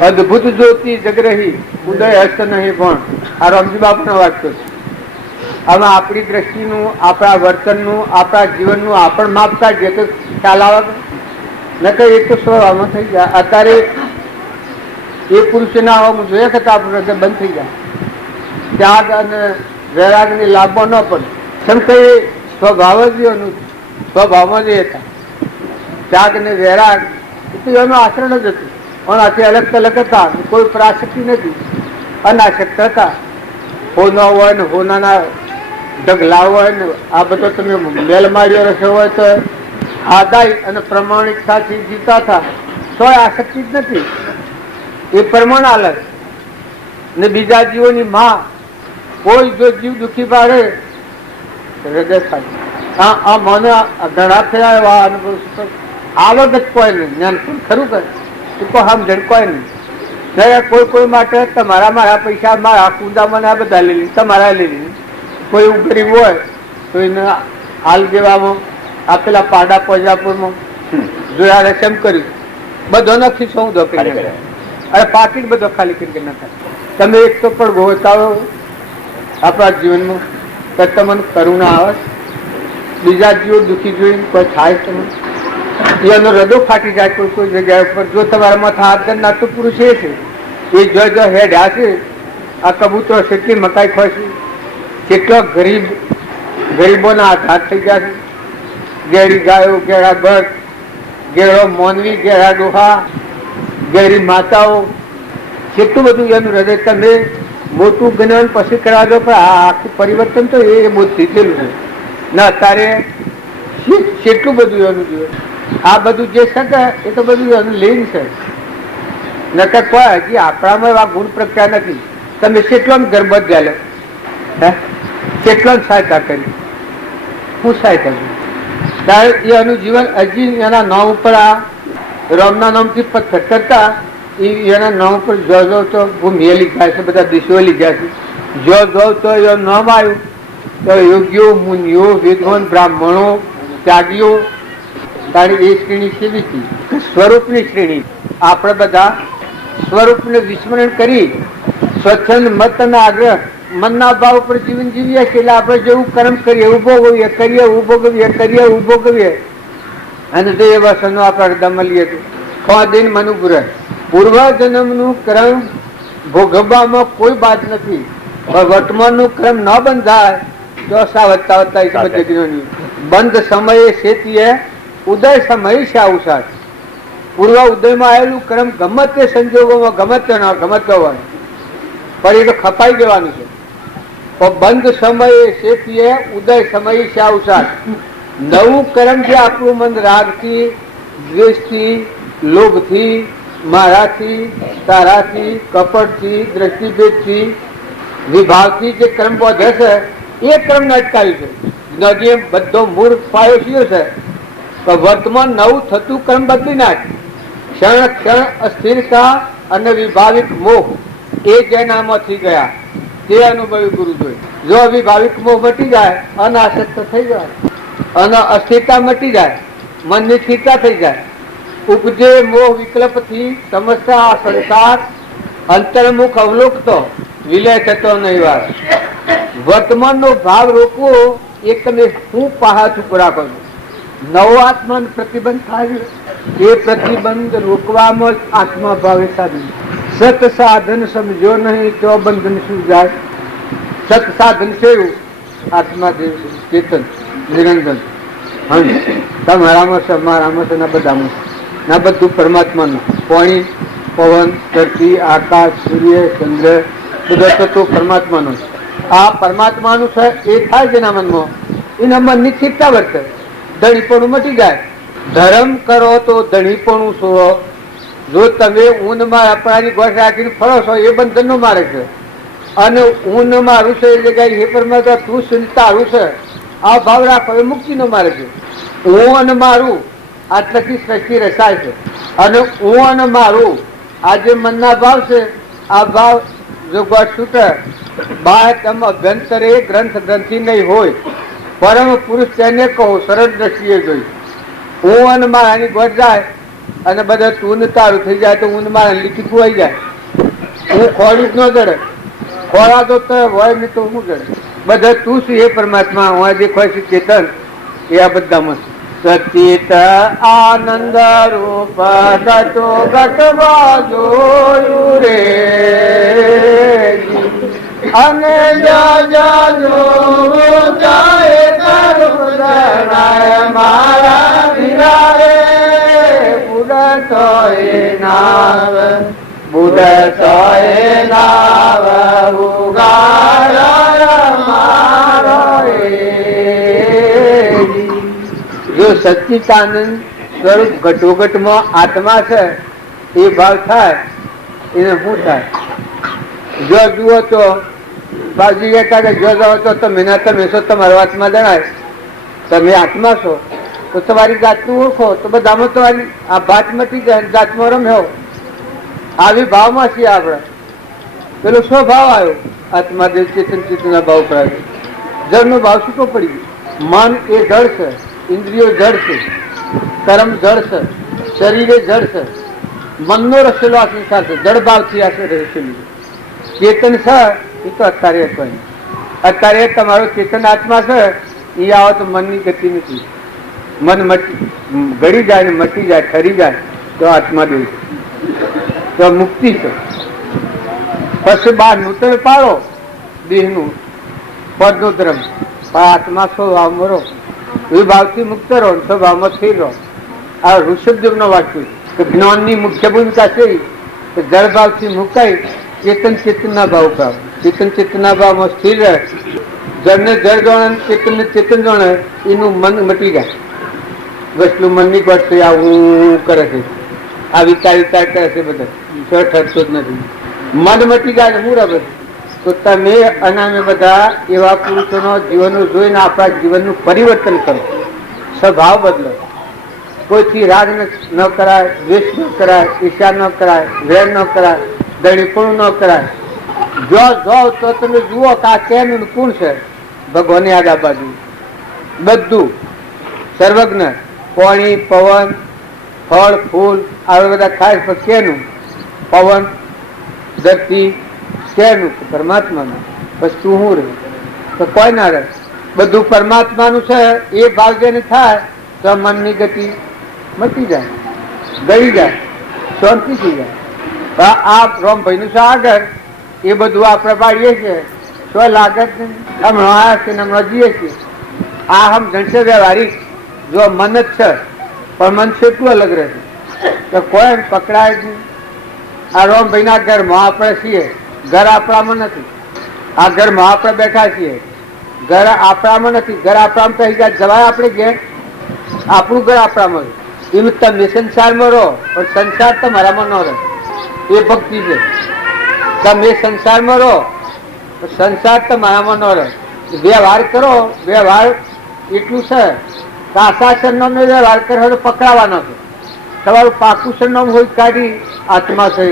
अद्भुत ज्योति जगरही उदय हस्त नहीं पण. આ રામજી બાપુનો વાક્ય છે. આમાં આપણી દ્રષ્ટિનું, આપણા વર્તનનું, આપણા જીવનનું આપણ માપતા જે તો ખ્યાલ આવે ન તો એક તો સ્વભાવમાં થઈ જાય. અત્યારે એ પુરુષના આવા જોઈએ કે આપણું હૃદય બંધ થઈ જાય, ત્યાગ અને વૈરાગની લાભો ન પડે. કેમ કે એ સ્વભાવ જ એનું, સ્વભાવમાં જ હતા ત્યાગ ને વૈરાગ, એનું આચરણ જ હતું. પણ આથી અલગ તલગ હતા, કોઈ પ્રાશક્તિ નથી, અનાશક્ત હતા. હોના હોય ને હોનાના ઢગલા હોય ને આ બધો તમે મેલ માર્યો રસ્યો હોય તો આદાય અને પ્રમાણિકતાથી જીવતા હતા. તો આસક્તિ જ નથી, એ પ્રમાણ અલગ. ને બીજા જીવોની માં કોઈ જો જીવ દુઃખી પાડે હૃદય થાય. આ મને ઘણા થયા એવા અનુભવ, આવક જ કોઈ નહીં, જ્ઞાન ખરું કરે તો સમજણ કોઈ નહીં. કોઈ માટે તમારા મારા પૈસા મારા કુંદા મને આ બધા લઈ લી, તમારા લઈ લી. કોઈ એવું ગરીબ હોય તો એને હાલ દેવામાં આપેલા પાડા પંજાપુરમાં જોયા કેમ કર્યું, બધો નથી સૌદો કરી, અરે પાકીટ બધો ખાલી કરી નાખાય. તમે એક તો પણ ગોતાવો આપણા જીવનમાં તો તમને કરુણા આવે, બીજા જીવો દુઃખી જોઈને કોઈ થાય તમે એનો હૃદય ફાટી જાય કોઈ જગ્યા ઉપર. જો તમારા માથે હાથ કરનાર તો પુરુષ એ છે, એ જો હેડ્યા છે. આ કબૂતરો કેટલી મકાઈ ખોશે, કેટલા ગરીબોના આઘાત થઈ ગયા છે. ગેડી ગાયો, ગેડા બળ, ગેડો મોનવી, ગેડા ડોહા, ગેડી માતાઓ, કેટલું બધું એનું હૃદય તમે મોટું જ્ઞાન પછી કરાવો છો. પણ આ આખું પરિવર્તન તો એ બહુ શીખેલું છે ને. અત્યારે કેટલું બધું એનું જોઈએ, આ બધું જે શકે એ તો બધું એનું લીન છે. નકર કોઈ હજી આપણામાં એવા ગુણ પ્રખ્યા નથી. તમે કેટલો ગરબત ગાલે, હે કેટલો સહાયતા કરી, હું સહાયતા કરી ત્યારે એનું જીવન હજી એના નામ ઉપર આ રામના નામથી પથ્થર કરતા એના નામ ઉપર જો જો તો ભૂમિયેલી જાય છે, બધા દિશોલી ગયા છે. જો જો તો એ નામ આવ્યું તો યોગ્યો, મુનિયો, વિદ્વાન, બ્રાહ્મણો, ત્યાગીઓ, તારી એ શ્રેણી કેવી હતી? સ્વરૂપની શ્રેણી. આપણે બધા સ્વરૂપને વિસ્મરણ કરી સ્વચ્છંદ મત અને આગ્રહ મનના ભાવ ઉપર જીવન જીવીએ છીએ. એટલે આપણે જેવું કર્મ કરીએ ઉભો ગવીએ, કરીએ ઉભો ગવીએ, કરીએ ઉભો ગવીએ, અને તે એ વસનો આપણે હૃદય મળીએ દિન મનુપુર. પૂર્વ જન્મનું કર્મ ભોગવવામાં કોઈ બાદ નથી, પણ વર્તમાનનું ક્રમ ન બંધાય તો સાવતા બંધ સમયે શેતીએ ઉદય સમય શાવસાર. પૂર્વ ઉદયમાં આવેલું ક્રમ ગમે તે સંજોગોમાં ગમે તે હોય પણ એ તો ખપાઈ જવાનું છે. તો બંધ સમયે શેતીએ ઉદય સમય શાવસાર. નવું કર્મ જે આપણું મન રાગથી, દ્વેષથી, લોભથી, મારાથી, તારાથી, કપટથી, દ્રષ્ટિભેદથી, વિભાવથી જે ક્રમ વધે છે એ ક્રમને અટકાવ્યું છે. નદી બધો મૂળ પાયો થયો છે તો વર્તમાન નવું થતું ક્રમ બદલી નાખ. ક્ષણ ક્ષણ અસ્થિરતા અને વિભાવિક મોહ એ જેનામાંથી ગયા તે અનુભવી ગુરુ જોઈ. જો વિભાવિક મોહ મટી જાય, અનાસક્ત થઈ જાય, અને અસ્થિરતા મટી જાય, મનની સ્થિરતા થઈ જાય, ઉપજે મોહ વિકલ્પથી સમસ્યા સંસાર અંતર્મુખ અવલોકતો વિલય થતો નહીં. વાર વર્તમાનનો ભાવ રોકવો એ તમે હું પહાડ ઉપર રાખો છો. નવો આત્માનો પ્રતિબંધ થાય, એ પ્રતિબંધ રોકવામાં જ આત્મા ભાવે સાધન. સત સાધન સમજો નહીં તો બંધન શું જાય. સત સાધન છે આત્મા દેવ ચેતન નિરંજન. તમારામાં છે, મારામાં છે, ના બધામાં છે, ના બધું પરમાત્માનું. પાણી, પવન, ધરતી, આકાશ, સૂર્ય, ચંદ્ર, બધો તત્વ પરમાત્માનો છે. આ પરમાત્માનું છે એ થાય જેના મનમાં, એના મનની સ્થિરતા વર્તે, ધણીપણું મટી જાય. ધર્મ કરો તો ધણીપણું છોડો. જો તમે ઊનમાં આપણાની ગોઠ રાખીને ફરો છો એ બંધનનો માર્ગ છે, અને ઊન મારું છે એ જગ્યાએ હે પરમાત્મા તું શું તારું છે આ ભાવ રાખો એ મુક્તિનો માર્ગ છે. હું અને મારું આટલાથી સૃષ્ટિ રચાય છે, અને હું અને મારું આ જે મનના ભાવ છે આ ભાવ જો ગોઠ છૂટે બાર તમ અભ્યંતરે ગ્રંથ ગ્રંથિ નહીં હોય, પરમ પુરુષ તેને કહો સરળ દ્રષ્ટિએ જોઈ. હું અને મારાની ગોઠ જાય અને બધા તું ને તારું થઈ જાય તો હું ને મારા લીટી ખોવાઈ જાય. હું ખોડી જ ન જડે, ખોળા તો હોય ને તો હું જડે. બધા તું શું એ પરમાત્મા હું દેખાય છે ચેતન એ આ બધામાં સચિત આનંદ રૂપ ઘટો ઘટવા જોયું રે, અને મારા વિરાય બુડતો એ નાવ, બુડતો એ નાવ ઉગાડા મારો એ. જો સચ્ચિદાનંદ સ્વરૂપ ઘટોઘટમાં આત્મા છે એ ભાવ થાય એને શું થાય? જો જુઓ તો બાજી કહેતા કે જો જાઓ તો તમે ના તમે છો, તમારો આત્મા જણાય, તમે આત્મા છો તો તમારી જાતનું ઓળખો તો બધામાં તમારી આ ભાત મટી જાય, જાતમાં રમ્યો. આવી ભાવમાં છીએ આપણે. પેલો શો ભાવ આવ્યો? આત્મા દેવ ચેતન ચેતના ભાવ પર આવ્યો. જળનો ભાવ છૂટો પડી ગયો. મન એ જળ છે, ઇન્દ્રિયો જળ છે, કર્મ જળ છે, શરીર એ જળ છે. મનનો રસેલો આ સંસાર છે, જળ ભાવથી આ રહેલું. ચેતન છે એ તો અત્યારે હતો. અત્યારે તમારો ચેતન આત્મા છે એ આવો તો મનની ગતિ નથી. મન ગળી જાય ને મટી જાય, ઠરી જાય તો આત્મા દેવ તો મુક્તિ છે. પછી બાર નૂતન પાડો દેહનું પદનો ધર્મ, પણ આત્મા સ્વભાવ મરો એ ભાવથી મુક્ત રહો, સ્વભાવમાં સ્થિર રહો. આ ઋષભદેવનો વાક્ય કે જ્ઞાનની મુખ્ય ભૂમિકા છે કે જળ ભાવથી મુકાઈ ચેતન ચેતનના ભાવ પ્રાપ્ત. ચેતન ચેતનના ભાવમાં સ્થિર રહે. જળને જળ જાણે, ચેતનને ચેતન જાણે, એનું મન મટી જાય. વસલું મનની ગોઠ છે આ હું કરે છે, આ વિચાર વિચાર કરે છે, બધા સ્વ ઠરતો જ નથી. મન મટી જાય હું રબર. તો તમે અને અમે બધા એવા પુરુષોનો જીવનો જોઈને આપણા જીવનનું પરિવર્તન કરો, સ્વભાવ બદલો. કોઈથી રાગ ન કરાય, દ્વેષ ન કરાય, ઈર્ષા ન કરાય, વેર ન કરાય, દણીપણું ન કરાય. જો જાઓ તો તમે જુઓ કે આ કેનું કોણ છે? ભગવાનની આગા બાજુ બધું સર્વજ્ઞ, પાણી, પવન, ફળ, ફૂલ આ બધા ખાય પણ કેનું? પવન, ધરતી કેનું? પરમાત્માનું. બસ તું શું રહે? તો કોઈ ના રહે. બધું પરમાત્માનું છે એ ભાવ જેને થાય તો મનની ગતિ મટી જાય, ગળી જાય, શાંતિ થઈ જાય. આ રોમભાઈનું છે આગળ એ બધું આપણે પાડીએ છીએ, શું લાગત હમણાં આવ્યા છે ને હમણાં જઈએ છીએ. આ સમજણ છે વ્યવહારિક. જો મન જ છે પણ મન કેટલું અલગ રહે તો કોઈ પકડાય જ નહીં. આ રોમભાઈના ઘરમાં આપણે છીએ, ઘર આપણામાં નથી. આ ઘરમાં આપણે બેઠા છીએ, ઘર આપણામાં નથી. ઘર આપણામાં કહી જાય જવાય આપણે ઘેર, આપણું ઘર આપણામાં. એમ તમે સંસારમાં રહો પણ સંસાર તમારામાં ન રહે. એ ભક્તિ છે. તમે સંસારમાં રહો સંસાર તમારામાં ન રહે. વ્યવહાર કરો, વ્યવહાર એટલું છે કે આશા સરનામનો વ્યવહાર કરો તો પકડાવાનો છે. તમારું પાકું સરનામું હોય કાઢી આત્મા છે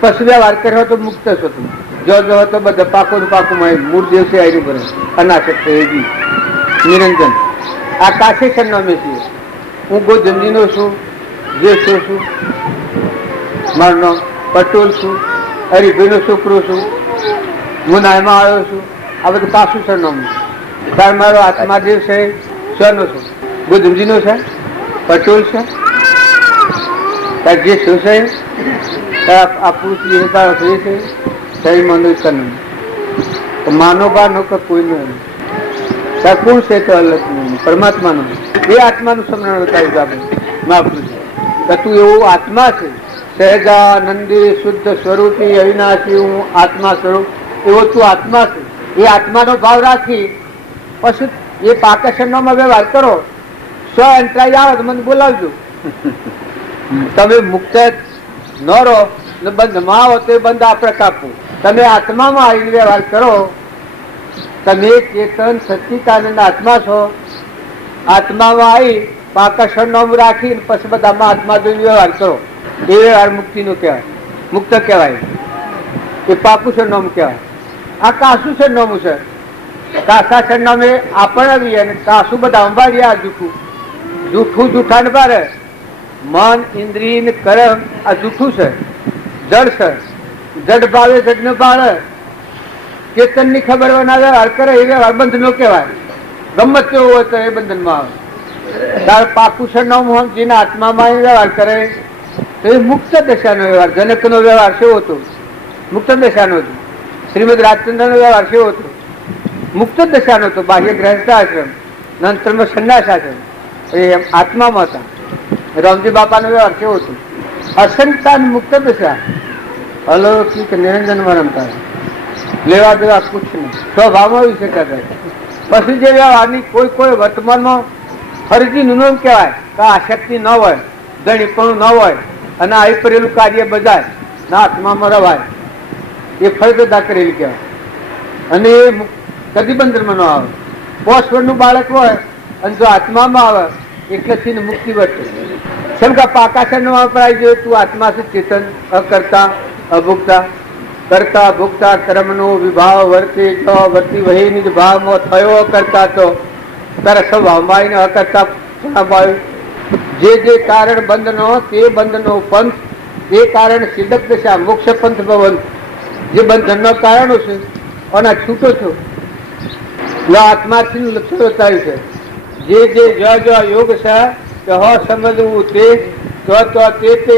પછી વ્યવહાર કર્યો તો મુક્ત છો તમે. જો જો તો બધા પાકોનું પાકું માં મૂળ દિવસે આવી ભરે અનાશક્ત એજી નિરંજન આ કાશે સરનામે છીએ. હું ગોધંજીનો છું, જે છું મારું નામ પટોલ છું, હરિભાઈનો છોકરો છું, હું નાયમાં આવ્યો છું. આ બધું કાશું સરનામું. તાર મારો આત્માદેવ છે શનો છે? ગોધંજીનો છે, પટોલ છે. તાર જે શું છે આ પુરુષ છે સહી મનો કન માનો બા નો કોઈ નહીં. કોણ છે તો અલગ નહીં, પરમાત્માનું એ આત્માનું સમરણ બતાવ્યું આપણે મહાપુરુષ. તું એવું આત્મા છે સહેજાનંદી શુદ્ધ સ્વરૂપી અવિનાશી. હું આત્મા સ્વરૂપ એવો તું આત્મા છે. એ આત્માનો ભાવ રાખી પછી એ પાકર્ષણમાં વ્યવહાર કરો. સ્વ અંતરાય આવે તો મને બોલાવજો. તમે મુક્ત ન રહો ને બંધમાં આવો તો એ બંધ આપણે કાપવું. તમે આત્મામાં આવીને વ્યવહાર કરો. તમે ચેતન સચ્ચિદાનંદ આત્મા છો. આત્મામાં આવી પાકર્ષણ નોમ રાખીને પછી બધામાં આત્મા જોઈને વ્યવહાર કરો. એ વ્યવહાર મુક્તિ નો કહેવાય, મુક્ત કહેવાય. એ પાકું નોમ કહેવાય. આ કાસું છે નોમ છે. કાસા છે નામે આપણે આવીએ અને કાસું બધા અંબાડીએ. આ જૂઠું જૂઠું જૂઠા ને બારે મન ઇન્દ્રિય ને કર્મ આ જૂઠું છે, જડ છે. જડ ભાવે જડ ને ભાવે ચેતન ની ખબર ના વ્યવહાર કરે એ વ્યવહાર બંધ નો કહેવાય. ગમત કેવો હોય તો એ બંધન માં આવે. તાર પાકું છે નોમ જેના આત્મામાં વ્યવહાર કરે તો એ મુક્ત દશાનો વ્યવહાર. જનક નો વ્યવહાર કેવો હતો? મુક્ત દશાનો હતો. શ્રીમદ રાજચંદ્ર નો વ્યવહાર કેવો હતો? મુક્ત દશાનો હતો. બાહ્ય ગ્રહસ્થાશ્રમ, નંતરમાં સંન્યાસાશ્રમ, એ આત્મામાં હતા. રામજી બાપાનો વ્યવહાર કેવો હતો? અસંતા મુક્ત દશા, અલૌકિક નિરંજનમાં રમતા, લેવા દેવા કુછ નહીં, સ્વભાવમાં વિશે કરતા. પછી જે વ્યવહારની કોઈ વર્તમાનમાં ફરજી નું કહેવાય કે આશક્તિ ન હોય, ગણીપણું ન હોય અને આવી કરેલું કાર્ય બજાય ના આત્મામાં રવાય, એ ફરજ અદા કરેલી કહેવાય. અને એ કદી બંધનમાં ન આવે. 5 વર્ષનું બાળક હોય અને જો આત્મામાં આવે એટલે મુક્તિ વર્તે. કેમ કે પાકાશનો વપરાય છે. તું આત્મા છે ચેતન, અકર્તા અભોક્તા, કરતા ભોગતા કર્મનો વિભાવ વર્તે તો વર્તી વહી નિજ ભાવમાં થયો કરતા તો તારા સ્વભાવમાં આવીને અકર્તા ભાવ. જે કારણ બંધનો તે બંધનો પંથ, એ કારણ સિદ્ધક દશા મોક્ષ પંથ ભવન. જે બંધનનો કારણો છે અને છૂટો છો આત્માથી લક્ષ્ય બતાવ્યું છે. જે યોગ છે સમજવું તે તે